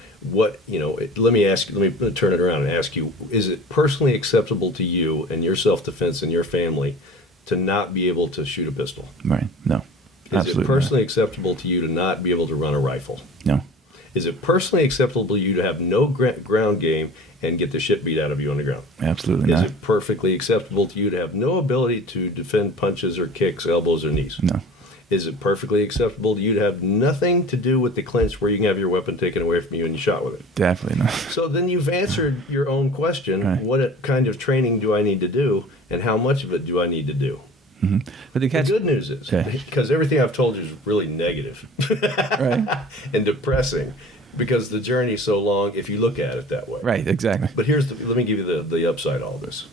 me turn it around and ask you, is it personally acceptable to you and your self-defense and your family to not be able to shoot a pistol? Right. No. Is it personally acceptable to you to not be able to run a rifle? No. Is it personally acceptable to you to have no ground game and get the shit beat out of you on the ground? Absolutely not. Is it perfectly acceptable to you to have no ability to defend punches or kicks, elbows, or knees? No. Is it perfectly acceptable to you to have nothing to do with the clinch where you can have your weapon taken away from you and you shot with it? Definitely not. So then you've answered your own question. Right. What kind of training do I need to do, and how much of it do I need to do? Mm-hmm. But the good news is, because everything I've told you is really negative right. and depressing, because the journey's so long if you look at it that way. Right, exactly. But let me give you the upside of all this.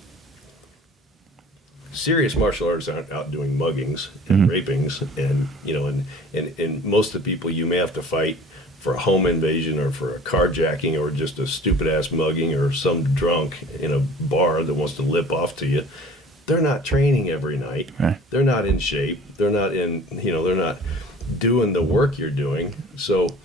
Serious martial artists aren't out doing muggings and rapings, and most of the people you may have to fight for a home invasion or for a carjacking or just a stupid ass mugging or some drunk in a bar that wants to lip off to you. They're not training every night. Right. They're not in shape. They're not they're not doing the work you're doing. So,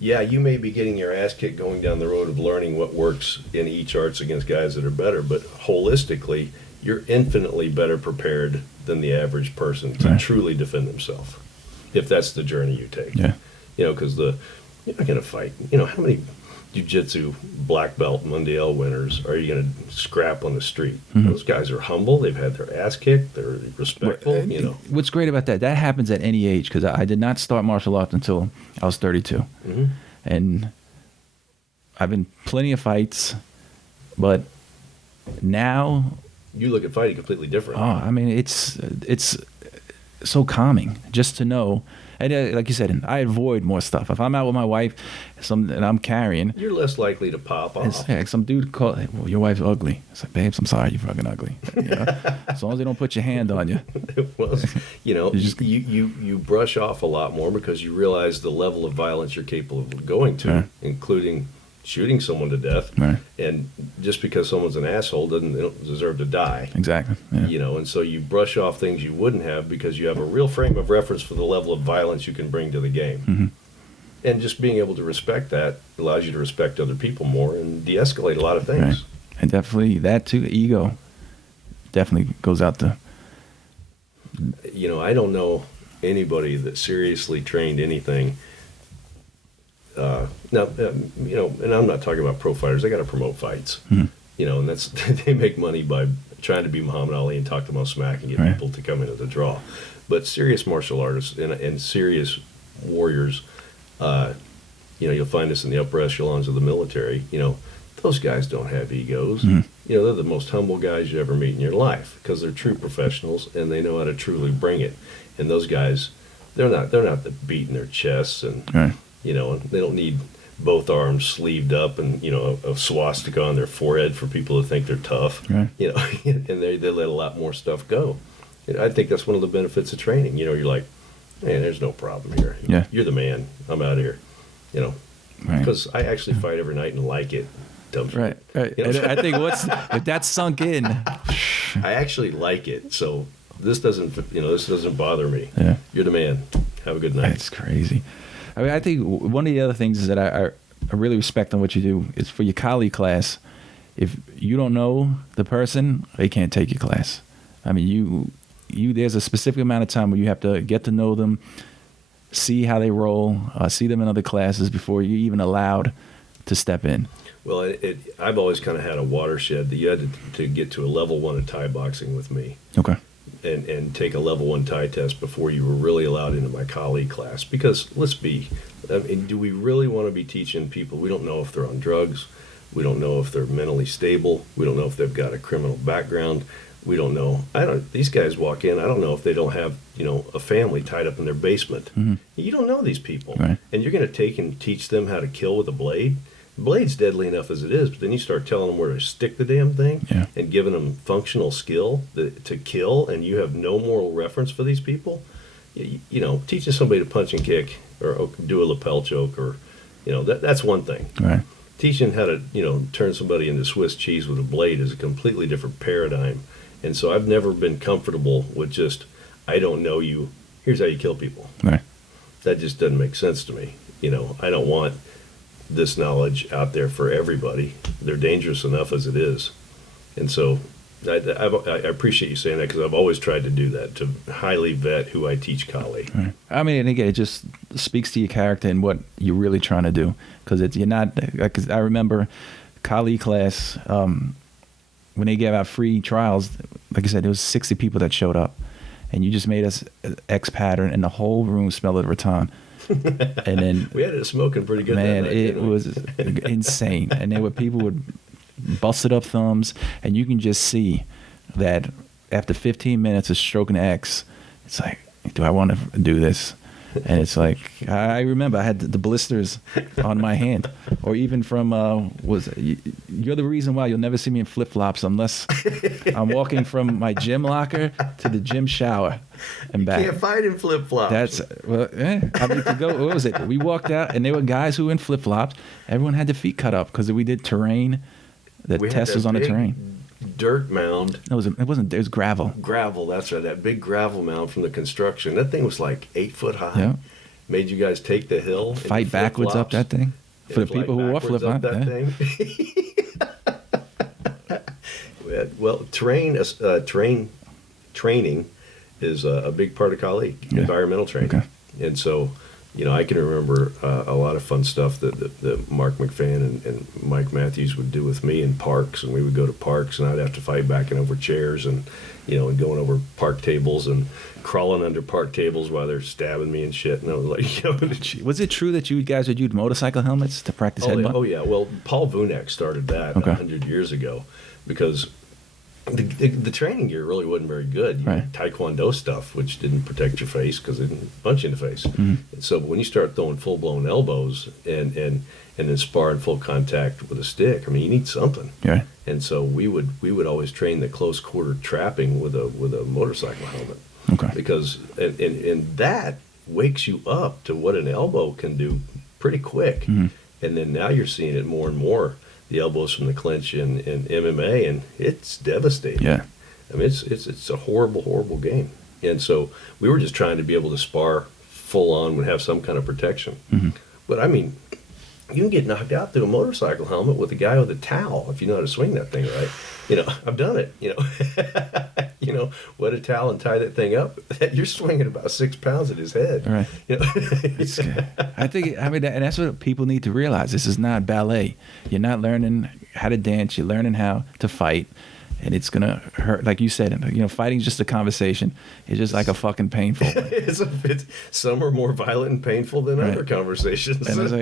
yeah, you may be getting your ass kicked going down the road of learning what works in each arts against guys that are better, but holistically, you're infinitely better prepared than the average person to truly defend himself, if that's the journey you take. Yeah. Because you're not going to fight. How many jiu-jitsu black belt Mondial winners are you going to scrap on the street? Mm-hmm. Those guys are humble. They've had their ass kicked. They're respectful. What's great about that happens at any age, because I did not start martial arts until I was 32. Mm-hmm. And I've been plenty of fights, but now you look at fighting completely different. Oh, I mean, it's so calming just to know. And like you said, I avoid more stuff. If I'm out with my wife, and I'm carrying, you're less likely to pop off. Some dude called, well, your wife's ugly. It's like, babes, I'm sorry, you're fucking ugly. As long as they don't put your hand on you. Well, you brush off a lot more because you realize the level of violence you're capable of going to, including shooting someone to death. Right. And just because someone's an asshole they don't deserve to die. Exactly. Yeah. And so you brush off things you wouldn't have because you have a real frame of reference for the level of violence you can bring to the game. Mm-hmm. And just being able to respect that allows you to respect other people more and de-escalate a lot of things. Right. And definitely that too, ego definitely goes out the... I don't know anybody that seriously trained anything. Now, and I'm not talking about pro fighters. They got to promote fights, and that's they make money by trying to be Muhammad Ali and talk them all smack and get people to come into the draw. But serious martial artists and serious warriors, you'll find this in the upper echelons of the military. Those guys don't have egos. They're the most humble guys you ever meet in your life because they're true professionals and they know how to truly bring it. And those guys, they're not beating their chests and. And they don't need both arms sleeved up and, a swastika on their forehead for people to think they're tough, and they let a lot more stuff go. I think that's one of the benefits of training. You're like, man, there's no problem here. Yeah. You're the man. I'm out of here, because I actually fight every night and like it. Right. And I think if that's sunk in. I actually like it. So this doesn't bother me. Yeah. You're the man. Have a good night. That's crazy. I mean, I think one of the other things is that I really respect on what you do is for your colleague class. If you don't know the person, they can't take your class. I mean, there's a specific amount of time where you have to get to know them, see how they roll, see them in other classes before you're even allowed to step in. Well, I've always kind of had a watershed that you had to get to a level 1 in Thai boxing with me. Okay. And take a level 1 Thai test before you were really allowed into my colleague class. Because do we really want to be teaching people? We don't know if they're on drugs. We don't know if they're mentally stable. We don't know if they've got a criminal background. We don't know. These guys walk in. I don't know if they don't have, a family tied up in their basement. Mm-hmm. You don't know these people, right. And you're going to take and teach them how to kill with a blade. The blade's deadly enough as it is, but then you start telling them where to stick the damn thing, and giving them functional skill to kill, and you have no moral reference for these people. Teaching somebody to punch and kick or do a lapel choke, or that's one thing. Right. Teaching how to turn somebody into Swiss cheese with a blade is a completely different paradigm. And so I've never been comfortable with just, I don't know you, here's how you kill people. Right. That just doesn't make sense to me. I don't want this knowledge out there for everybody. They're dangerous enough as it is. And so I appreciate you saying that, because I've always tried to do that, to highly vet who I teach Kali. Right. I mean, and again, it just speaks to your character and what you're really trying to do. Because you're not, because I remember Kali class, when they gave out free trials, like I said, there was 60 people that showed up, and you just made us X pattern, and the whole room smelled of rattan. And then we had it smoking pretty good. Man, that night, it was insane. And there were people with busted up thumbs, and you can just see that after 15 minutes of stroking X, it's like, do I want to do this? And it's like, I remember I had the blisters on my hand, or even from, you're the reason why you'll never see me in flip-flops unless I'm walking from my gym locker to the gym shower and back. You can't fight in flip-flops. I mean, to go, what was it? We walked out, and there were guys who were in flip-flops. Everyone had their feet cut up because we did terrain. The test was on the terrain. Dirt mound. No, it wasn't. It was gravel. Gravel, that's right. That big gravel mound from the construction. That thing was like 8 foot high. Yeah. Made you guys take the hill. Fight backwards up that thing. For the people who were flip flops. Well, training is a big part of Kali, environmental training. Okay. And so, I can remember a lot of fun stuff that Mark McFan and Mike Matthews would do with me in parks, and we would go to parks, and I'd have to fight backing over chairs and and going over park tables and crawling under park tables while they're stabbing me and shit. And I was like, Was it true that you guys would use motorcycle helmets to practice headbutt? Oh yeah. Well, Paul Vunak started that 100 years ago, because the training gear really wasn't very good. Right. Taekwondo stuff, which didn't protect your face because it didn't punch you in the face. Mm-hmm. And so when you start throwing full-blown elbows and then spar in full contact with a stick, I mean, you need something. Yeah. And so we would always train the close quarter trapping with a motorcycle helmet. Okay. Because and that wakes you up to what an elbow can do pretty quick. Mm-hmm. And then now you're seeing it more and more. The elbows from the clinch in MMA, and it's devastating. Yeah. I mean, it's a horrible, horrible game. And so we were just trying to be able to spar full on and have some kind of protection. Mm-hmm. But I mean, you can get knocked out through a motorcycle helmet with a guy with a towel if you know how to swing that thing right. I've done it. Wet a towel and tie that thing up. You're swinging about 6 pounds at his head. Right. I think, and that's what people need to realize. This is not ballet. You're not learning how to dance. You're learning how to fight. And it's going to hurt. Like you said, fighting's just a conversation. It's just like a fucking painful. Some are more violent and painful than other conversations. And it's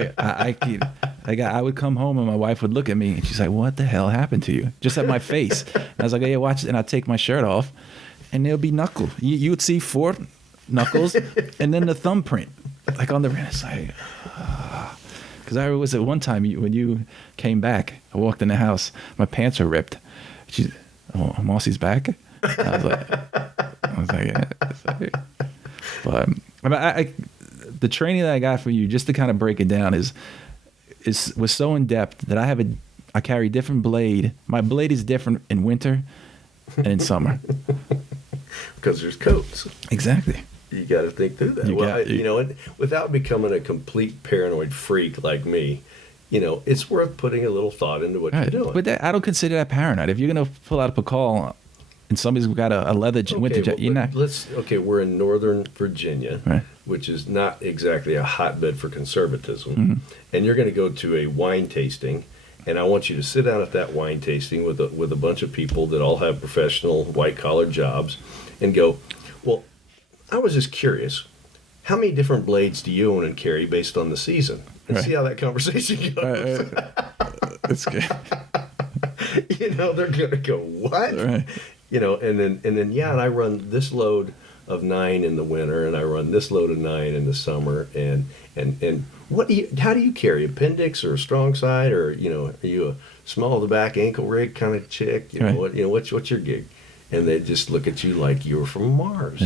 like, I would come home and my wife would look at me and she's like, what the hell happened to you? Just at my face. And I was like, hey, watch it. And I'd take my shirt off and there'll be knuckle. You would see 4 knuckles and then the thumbprint. Like on the wrist. It's like, because I was at one time when you came back, I walked in the house, my pants were ripped. She's, oh, Mossey's back? I was like, yeah. But the training that I got from you, just to kind of break it down, was so in depth that I carry different blade. My blade is different in winter and in summer. Because there's coats. Exactly. You got to think through that. Without becoming a complete paranoid freak like me, it's worth putting a little thought into what you're doing. But I don't consider that paranoid. If you're going to pull out a Pakal and somebody's got a leather winter jacket, you're not. We're in Northern Virginia, right, which is not exactly a hotbed for conservatism. Mm-hmm. And you're going to go to a wine tasting, and I want you to sit down at that wine tasting with a bunch of people that all have professional white-collar jobs and go, well, I was just curious, how many different blades do you own and carry based on the season? And see how that conversation goes. That's good. They're going to go, what? Right. you know, and then and I run this load of 9 in the winter, and I run this load of 9 in the summer, and how do you carry appendix or a strong side, or you know, are you a small of the back ankle rig kind of chick? You know, what's your gig? And they just look at you like you're from Mars,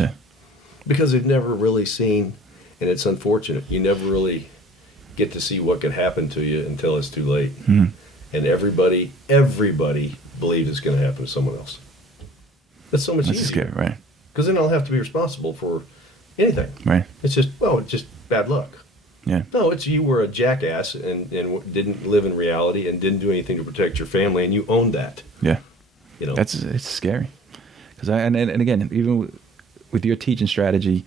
because they've never really seen, and it's unfortunate, you never really get to see what could happen to you until it's too late, and everybody believes it's going to happen to someone else. That's so much easier. Scary, right? Because then I'll have to be responsible for anything. Right. It's just bad luck. Yeah. No, it's you were a jackass and didn't live in reality and didn't do anything to protect your family, and you owned that. Yeah. You know, it's scary. Because and again, even with your teaching strategy,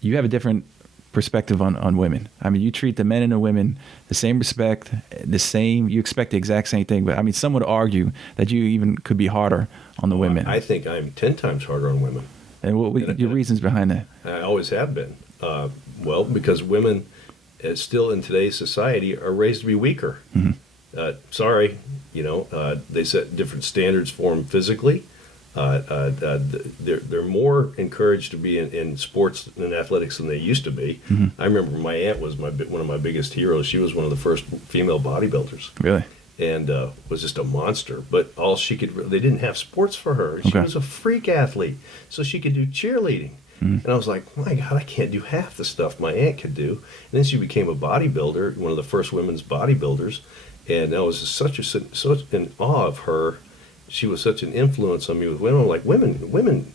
you have a different perspective on women. I mean, you treat the men and the women the same respect, you expect the exact same thing. But I mean, some would argue that you even could be harder on the women. I think I'm 10 times harder on women. And what your reasons behind that? I always have been. Well, because women, still in today's society, are raised to be weaker. Sorry, you know, they set different standards for them physically. They're more encouraged to be in sports and athletics than they used to be. I remember my aunt was one of my biggest heroes. She was one of the first female bodybuilders. Really? And was just a monster. But all she could, they didn't have sports for her. She was a freak athlete, so she could do cheerleading. And I was like, my God, I can't do half the stuff my aunt could do. And then she became a bodybuilder, one of the first women's bodybuilders. And I was such in awe of her. She was such an influence on me with women. Like women,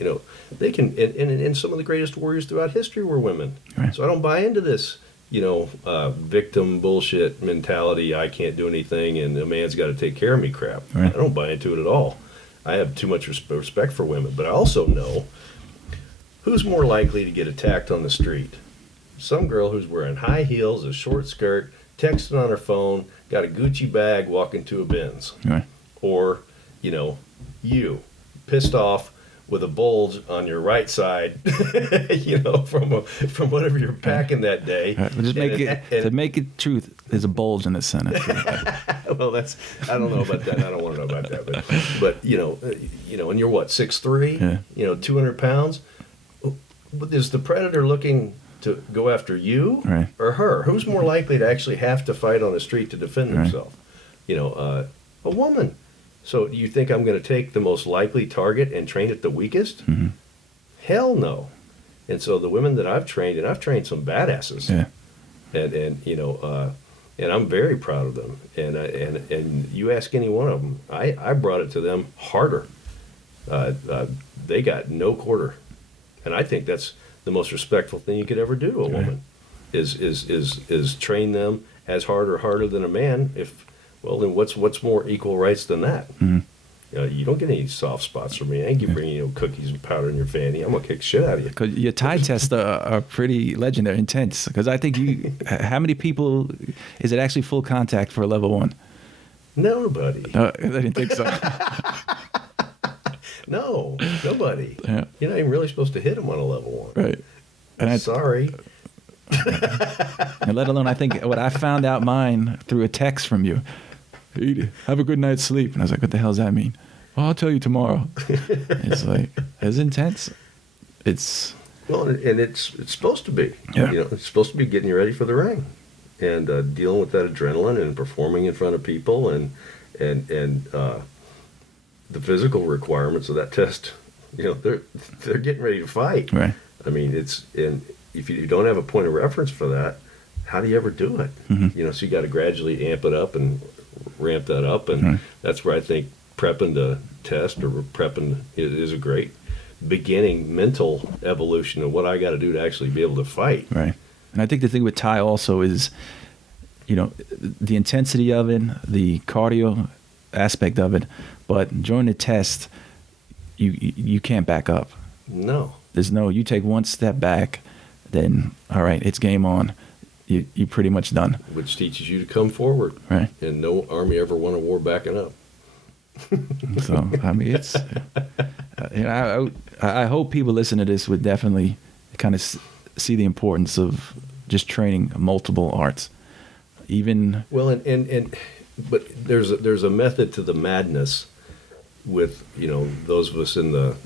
you know, they can, and some of the greatest warriors throughout history were women. Right. So I don't buy into this, you know, victim bullshit mentality. I can't do anything, and a man's got to take care of me crap. Right. I don't buy into it at all. I have too much respect for women, but I also know who's more likely to get attacked on the street. Some girl who's wearing high heels, a short skirt, texting on her phone, got a Gucci bag, walking to a Benz. Right. Or, you know, you, pissed off with a bulge on your right side, you know, from whatever you're packing that day. Right, but just make it truth, there's a bulge in the center. Well, I don't know about that. I don't want to know about that. But you know, and you're what, 6'3"? Yeah. You know, 200 pounds. Is the predator looking to go after you or her? Who's more likely to actually have to fight on the street to defend themselves? You know, a woman. So you think I'm going to take the most likely target and train it the weakest? Hell no. And so the women that I've trained, and I've trained some badasses, and you know, and I'm very proud of them. And you ask any one of them, I brought it to them harder. They got no quarter, and I think that's the most respectful thing you could ever do to a woman, is train them as hard or harder than a man. Well, then what's more equal rights than that? You know, you don't get any soft spots from me. I ain't bringing you cookies and powder in your fanny. I'm gonna kick shit out of you. Because your tie tests are pretty legendary, intense. Because I think how many people is it actually full contact for a level 1? Nobody. I didn't think so. No, nobody. Yeah. You're not even really supposed to hit them on a level 1. Right. And sorry. And let alone, I think what I found out mine through a text from you. Have a good night's sleep. And I was like, what the hell does that mean? Well, I'll tell you tomorrow. It's like, it's intense. It's... Well, and it's supposed to be. Yeah. You know, it's supposed to be getting you ready for the ring. And dealing with that adrenaline and performing in front of people and the physical requirements of that test. You know, they're getting ready to fight. Right. I mean, if you don't have a point of reference for that, how do you ever do it? You know, so you got to gradually amp it up and ramp that up, and that's where I think prepping to test or prepping is a great beginning mental evolution of what I got to do to actually be able to fight. Right. And I think the thing with Thai also is, you know, the intensity of it, the cardio aspect of it, but during the test, you can't back up. No. You take one step back, then all right, it's game on. You're pretty much done. Which teaches you to come forward. Right. And no army ever won a war backing up. So, I mean, it's... you know, I hope people listen to this would definitely kind of see the importance of just training multiple arts. Even... Well, but there's a method to the madness with those of us in the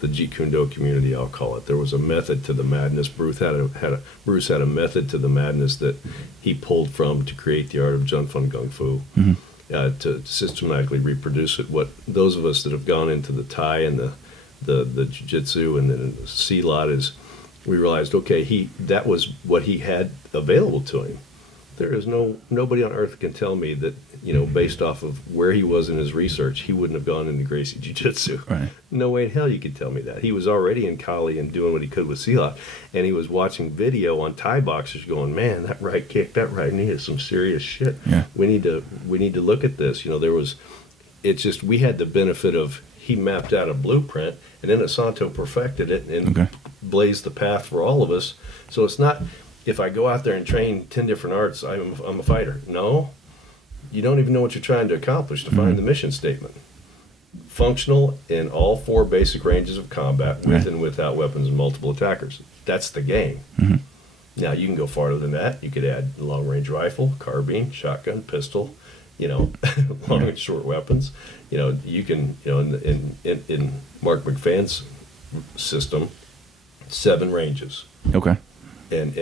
Jeet Kune Do community, I'll call it. There was a method to the madness. Bruce had a method to the madness that he pulled from to create the art of Jun Fun Gung Fu, to systematically reproduce it. What those of us that have gone into the Thai and the Jiu-Jitsu and the Silat is, we realized, okay, that was what he had available to him. There is nobody on earth can tell me that, based off of where he was in his research, he wouldn't have gone into Gracie Jiu-Jitsu. Right. No way in hell you could tell me that. He was already in Kali and doing what he could with Silat, and he was watching video on Thai boxers going, man, that right kick, that right knee is some serious shit. Yeah. We need to look at this. It's just, we had the benefit of, he mapped out a blueprint, and then Asanto perfected it and blazed the path for all of us. So it's not, if I go out there and train 10 different arts, I'm a fighter. No, you don't even know what you're trying to accomplish. Define the mission statement. Functional in all 4 basic ranges of combat, with and without weapons and multiple attackers. That's the game. Now, you can go farther than that. You could add long-range rifle, carbine, shotgun, pistol, long and short weapons. You can, in Mark McFadden's system, 7 ranges. Okay. And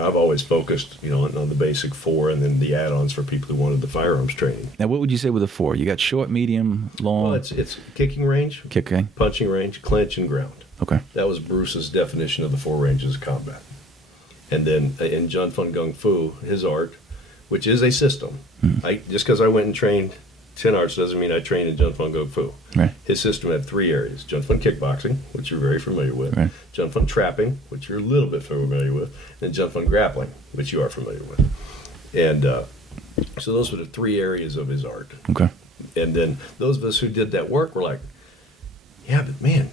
I've always focused, on the basic 4 and then the add-ons for people who wanted the firearms training. Now, what would you say with the 4? You got short, medium, long? Well, it's kicking range, punching range, clinch, and ground. Okay. That was Bruce's definition of the 4 ranges of combat. And then in Jun Fun Gung Fu, his art, which is a system, just because I went and trained 10 arts doesn't mean I trained in Jun Fun Gung Fu. Right. His system had 3 areas: Jun Fun Kickboxing, which you're very familiar with, Jun Fun Trapping, which you're a little bit familiar with, and Jun Fun Grappling, which you are familiar with. And so those were the 3 areas of his art. Okay. And then those of us who did that work were like, yeah, but man,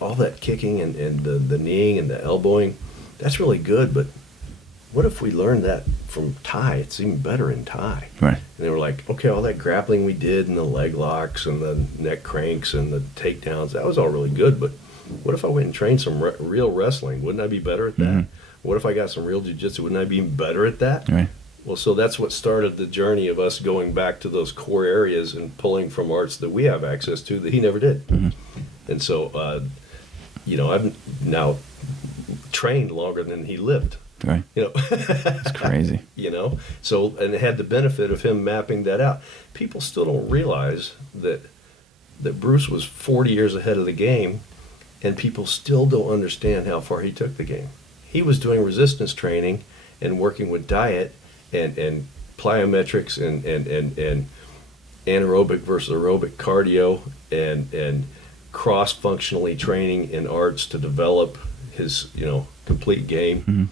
all that kicking and the kneeing and the elbowing, that's really good, but what if we learned that from Thai? It's even better in Thai. Right. And they were like, okay, all that grappling we did and the leg locks and the neck cranks and the takedowns, that was all really good, but what if I went and trained some real wrestling? Wouldn't I be better at that? What if I got some real jiu-jitsu? Wouldn't I be even better at that? Right. Well, so that's what started the journey of us going back to those core areas and pulling from arts that we have access to that he never did. And so, I've now trained longer than he lived. Right. It's crazy. So, and it had the benefit of him mapping that out. People still don't realize that Bruce was 40 years ahead of the game, and people still don't understand how far he took the game. He was doing resistance training and working with diet and plyometrics and anaerobic versus aerobic cardio and cross-functionally training in arts to develop his, complete game.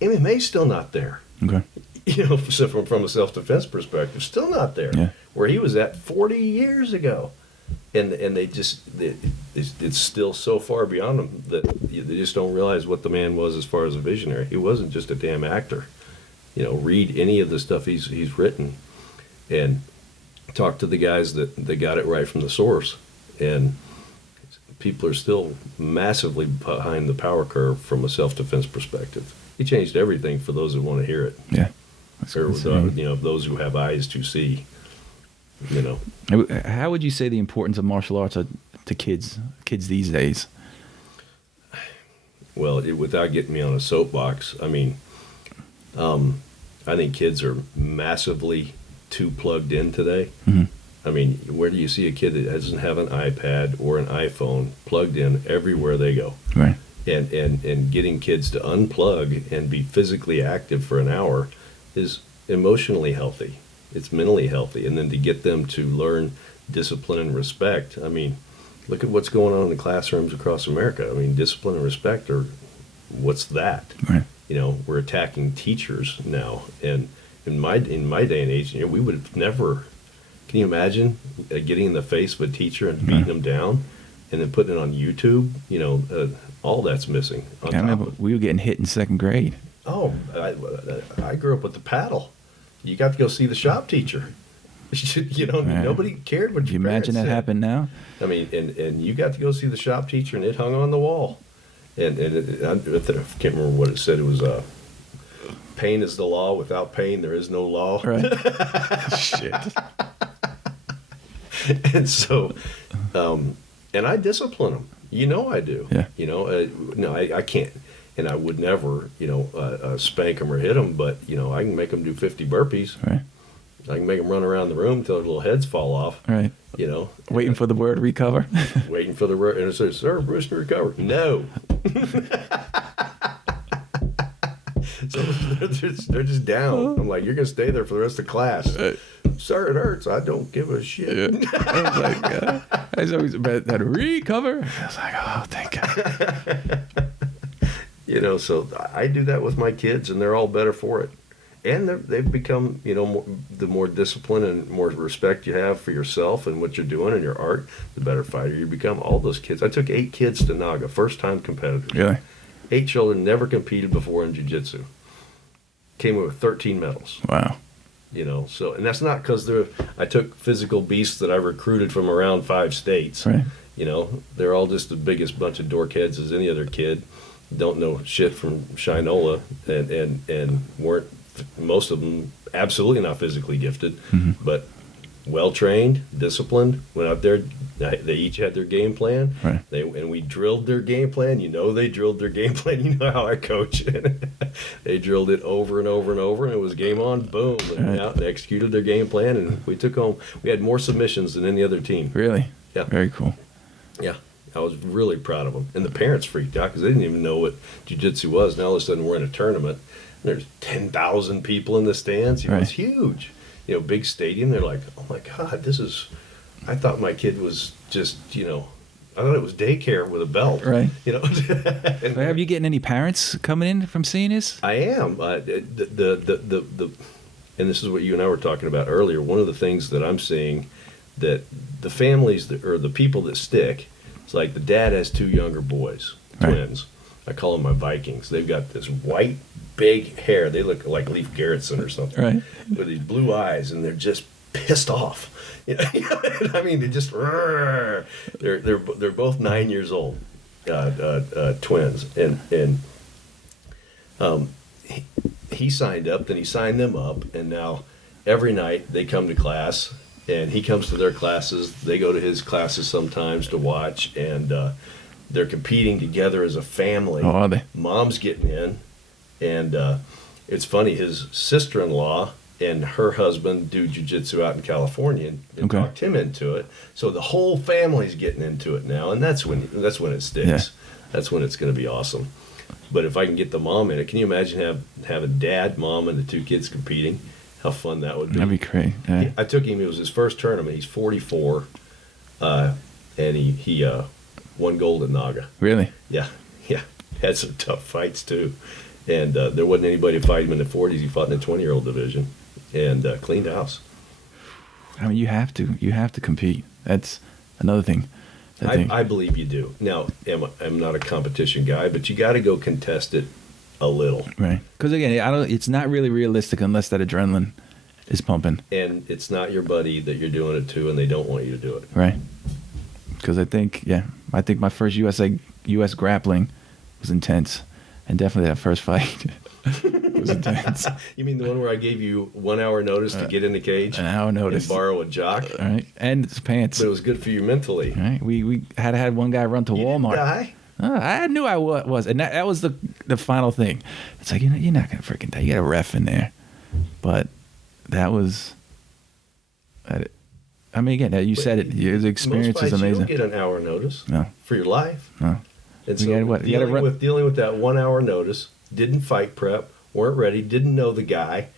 MMA's still not there. Okay. From a self-defense perspective, still not there. Yeah. Where he was at 40 years ago. And they just, it's still so far beyond them that they just don't realize what the man was as far as a visionary. He wasn't just a damn actor. Read any of the stuff he's written and talk to the guys that got it right from the source. And people are still massively behind the power curve from a self-defense perspective. He changed everything for those that want to hear it. Yeah. Or, those who have eyes to see. How would you say the importance of martial arts are to kids these days? Well, without getting me on a soapbox, I think kids are massively too plugged in today. Where do you see a kid that doesn't have an iPad or an iPhone plugged in everywhere they go? Right. And getting kids to unplug and be physically active for an hour is emotionally healthy. It's mentally healthy. And then to get them to learn discipline and respect. Look at what's going on in the classrooms across America. Discipline and respect what's that? Right. We're attacking teachers now. And in my day and age, we would have never, can you imagine getting in the face of a teacher and beating them down and then putting it on YouTube? All that's missing. I remember we were getting hit in 2nd grade. Oh, I grew up with the paddle. You got to go see the shop teacher. Nobody cared what your parents imagine that said. happen now? And you got to go see the shop teacher, and it hung on the wall. I can't remember what it said. It was pain is the law. Without pain, there is no law. Right. Shit. And so, and I discipline them. You know I do. Yeah. You know, no, I can't. And I would never, you know, spank them or hit them, but, you know, I can make them do 50 burpees. Right. I can make them run around the room until their little heads fall off. Right. You know. Waiting for the word recover. Waiting for the word. And it says, sir, Bruce, to recover. No. So they're just down. I'm like, you're going to stay there for the rest of class. Sir, it hurts. I don't give a shit. Yeah. I was like, I was always about that recover. I was like, oh, thank God. You know, so I do that with my kids, and they're all better for it. And they've become, you know, the more discipline and more respect you have for yourself and what you're doing and your art, the better fighter you become. All those kids. I took 8 kids to Naga, first-time competitors. Really? 8 children never competed before in jiu-jitsu. Came away with 13 medals. Wow. You know, so, and that's not because I took physical beasts that I recruited from around 5 states. Right. You know, they're all just the biggest bunch of dorkheads as any other kid. Don't know shit from Shinola and weren't, most of them, absolutely not physically gifted, but well-trained, disciplined, went out there. They each had their game plan. Right. And we drilled their game plan. You know they drilled their game plan. You know how I coach. They drilled it over and over and over, and it was game on, boom. And went out and executed their game plan, and we took home. We had more submissions than any other team. Really? Yeah. Very cool. Yeah. I was really proud of them. And the parents freaked out because they didn't even know what jiu-jitsu was. Now all of a sudden we're in a tournament. And there's 10,000 people in the stands. You know, It's huge. You know, big stadium. They're like, oh, my God, I thought my kid was just, you know, I thought it was daycare with a belt. Right. You know. And Have you getting any parents coming in from seeing this? I am. And this is what you and I were talking about earlier. One of the things that I'm seeing that the families or the people that stick, it's like the dad has 2 younger boys, twins. Right. I call them my Vikings. They've got this white, big hair. They look like Leif Garrettson or something. Right. With these blue eyes, and they're just pissed off. You know, I mean, they just they're both 9 years old, twins, and he signed up. Then he signed them up, and now every night they come to class. And he comes to their classes. They go to his classes sometimes to watch, and they're competing together as a family. Oh, are they? Mom's getting in, and it's funny. His sister-in-law and her husband do jiu-jitsu out in California, and talked him into it. So the whole family's getting into it now, and that's when it sticks. Yeah. That's when it's going to be awesome. But if I can get the mom in it, can you imagine have a dad, mom, and the 2 kids competing? How fun that would be. That'd be great. Yeah. I took him. It was his first tournament. He's 44, and he won gold at Naga. Really? Yeah. Had some tough fights too, and there wasn't anybody to fight him in the 40s. He fought in the 20-year-old division, and cleaned house. I mean, you have to compete. That's another thing. I believe you do. Now, I'm not a competition guy, but you got to go contest it a little, right? Because again, it's not really realistic unless that adrenaline is pumping, and it's not your buddy that you're doing it to, and they don't want you to do it, right? Because I think my first U.S. grappling was intense, and definitely that first fight was intense. You mean the one where I gave you 1 hour notice to get in the cage, an hour notice, and borrow a jock, right? And his pants. But it was good for you mentally, right? We had one guy run to Walmart. Didn't die? I knew I was, and that was the final thing. It's like, you're not gonna freaking die. You got a ref in there, but that was. I mean, again, you said it. The experience is amazing. You don't get an hour notice. No. For your life. No. And so dealing with that 1 hour notice, didn't fight prep, weren't ready, didn't know the guy,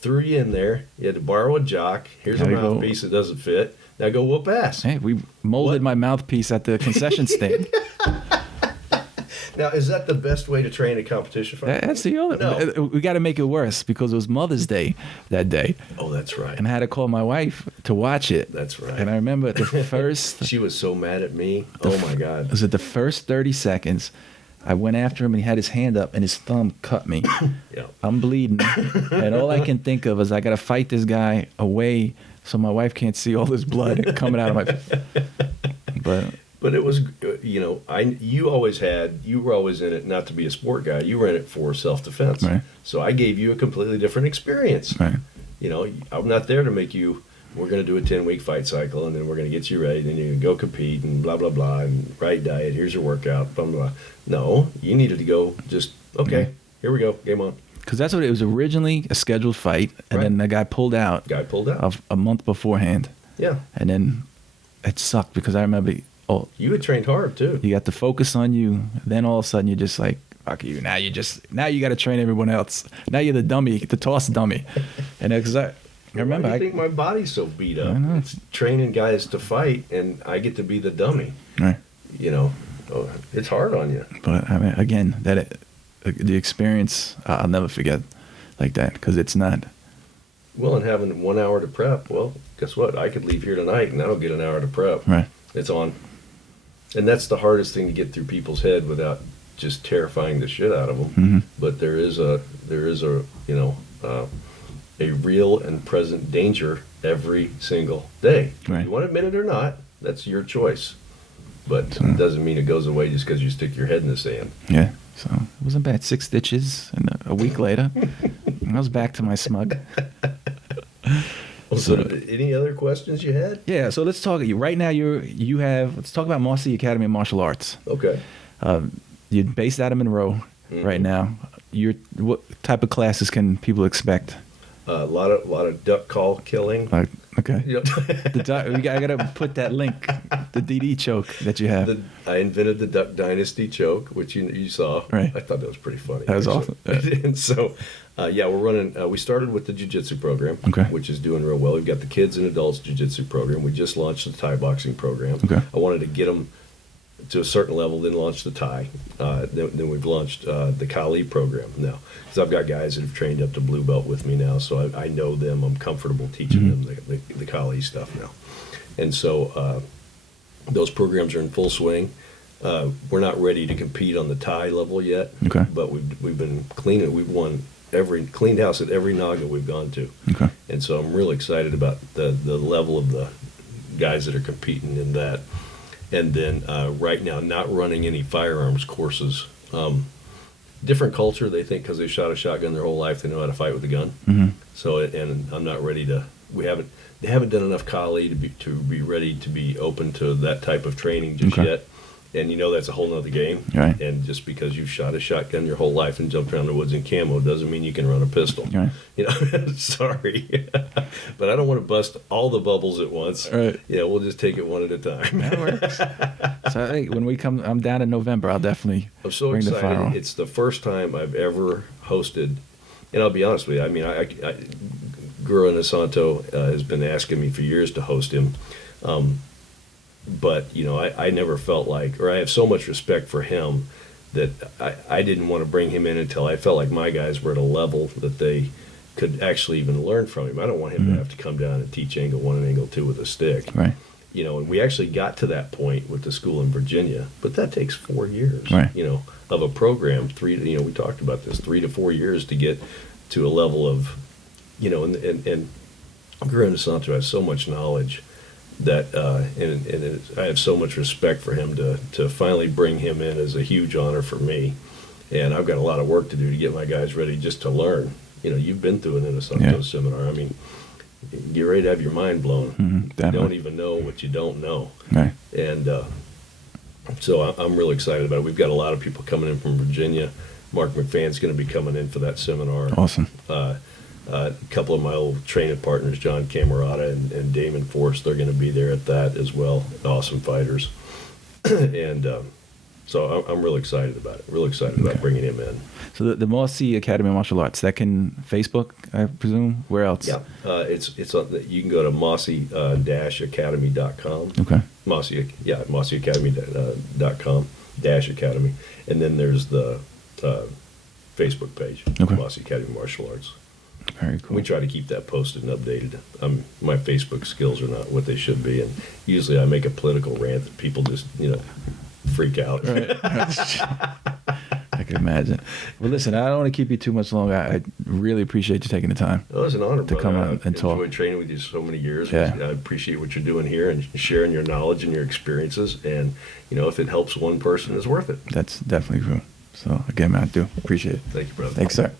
threw you in there. You had to borrow a jock. Here's a mouthpiece that doesn't fit. Now go whoop ass. Hey, we molded my mouthpiece at the concession stand. Now, is that the best way to train a competition fighter? That's the only. No. We got to make it worse because it was Mother's Day that day. Oh, that's right. And I had to call my wife to watch it. That's right. And I remember the first. She was so mad at me. Oh my God. Was it the first 30 seconds? I went after him and he had his hand up and his thumb cut me. Yeah. I'm bleeding. And all I can think of is I got to fight this guy away so my wife can't see all this blood coming out of my. But it was, you were always in it not to be a sport guy. You were in it for self-defense. Right. So I gave you a completely different experience. Right. I'm not there to make you we're going to do a 10-week fight cycle, and then we're going to get you ready, and then you're going to go compete, and blah, blah, blah, and right diet, here's your workout, blah, blah, blah. No, you needed to go just, okay, here we go, game on. Because that's what it was originally, a scheduled fight, and then the guy pulled out. A month beforehand. Yeah. And then it sucked because I remember, you had trained hard, too. You got the focus on you, then all of a sudden you're just like, fuck you, now you got to train everyone else. Now you're the dummy, the toss dummy. And because I remember. Why do you think my body's so beat up? I know. It's training guys to fight, and I get to be the dummy. Right. You know, it's hard on you. But I mean, again, the experience, I'll never forget like that because it's not. Well, and having 1 hour to prep, well, guess what? I could leave here tonight, and I don't get an hour to prep. Right. It's on. And that's the hardest thing to get through people's head without just terrifying the shit out of them. Mm-hmm. But there is a a real and present danger every single day. Right. If you want to admit it or not, that's your choice. But it doesn't mean it goes away just because you stick your head in the sand. Yeah. So it wasn't bad. 6 stitches, and a week later, I was back to my smug. So, any other questions you had? Yeah. So let's talk. Right now, let's talk about Mossey Academy of Martial Arts. Okay. You're based out of Monroe right now. What type of classes can people expect? A lot of duck call killing. Okay. Yep. I gotta put that link, the DD choke that you have. I invented the Duck Dynasty choke, which you saw. Right. I thought that was pretty funny. That was actually. awesome. Yeah. And so, we're running. We started with the jiu-jitsu program, which is doing real well. We've got the kids and adults jiu-jitsu program. We just launched the Thai boxing program. Okay. I wanted to get them to a certain level, then launch the Thai. Then we've launched the Kali program now. Because I've got guys that have trained up to blue belt with me now, so I know them. I'm comfortable teaching them the Kali stuff now. And so those programs are in full swing. We're not ready to compete on the Thai level yet, but we've been cleaning. We've won cleaned house at every Naga we've gone to. Okay. And so I'm really excited about the level of the guys that are competing in that. And then right now, not running any firearms courses. Different culture, they think because they shot a shotgun their whole life, they know how to fight with a gun. Mm-hmm. So, and I'm not ready to. They haven't done enough Kali to be ready to be open to that type of training just yet. And that's a whole nother game. Right. And just because you've shot a shotgun your whole life and jumped around the woods in camo doesn't mean you can run a pistol. Right. Sorry. But I don't want to bust all the bubbles at once. Right. Yeah, we'll just take it one at a time. That works. So hey, when we come, I'm down in November. I'll definitely I'm so bring excited. The firearm. It's the first time I've ever hosted, and I'll be honest with you, I mean, Guru Nasanto has been asking me for years to host him. But, I never felt like, or I have so much respect for him that I didn't want to bring him in until I felt like my guys were at a level that they could actually even learn from him. I don't want him to have to come down and teach angle 1 and angle 2 with a stick. Right. And we actually got to that point with the school in Virginia, but that takes 4 years, of a program. We talked about this, 3 to 4 years to get to a level of, and Guru Nasanto has so much knowledge that I have so much respect for him to finally bring him in is a huge honor for me. And I've got a lot of work to do to get my guys ready just to learn. You've been through an Inosanto seminar. I mean, get ready to have your mind blown. Mm-hmm, you don't even know what you don't know. Right. And so I'm really excited about it. We've got a lot of people coming in from Virginia. Mark McFadden's going to be coming in for that seminar. Awesome. A couple of my old training partners, John Camerata and Damon Force, they're going to be there at that as well. Awesome fighters. And so I'm really excited about it. Really excited about bringing him in. So the Mossey Academy of Martial Arts, that can Facebook, I presume? Where else? Yeah. It's on you can go to mossey-academy.com. Okay. mosseyacademy.com -academy. And then there's the Facebook page, Mossey Academy of Martial Arts. Very cool. We try to keep that posted and updated. My Facebook skills are not what they should be, and usually I make a political rant that people just, freak out. Right. I can imagine. Well, listen, I don't want to keep you too much longer. I really appreciate you taking the time. It was an honor to come out and talk. I've enjoyed training with you so many years. Yeah. I appreciate what you're doing here and sharing your knowledge and your experiences. And, if it helps one person, it's worth it. That's definitely true. So, again, man, I do appreciate it. Thank you, brother. Thanks, sir.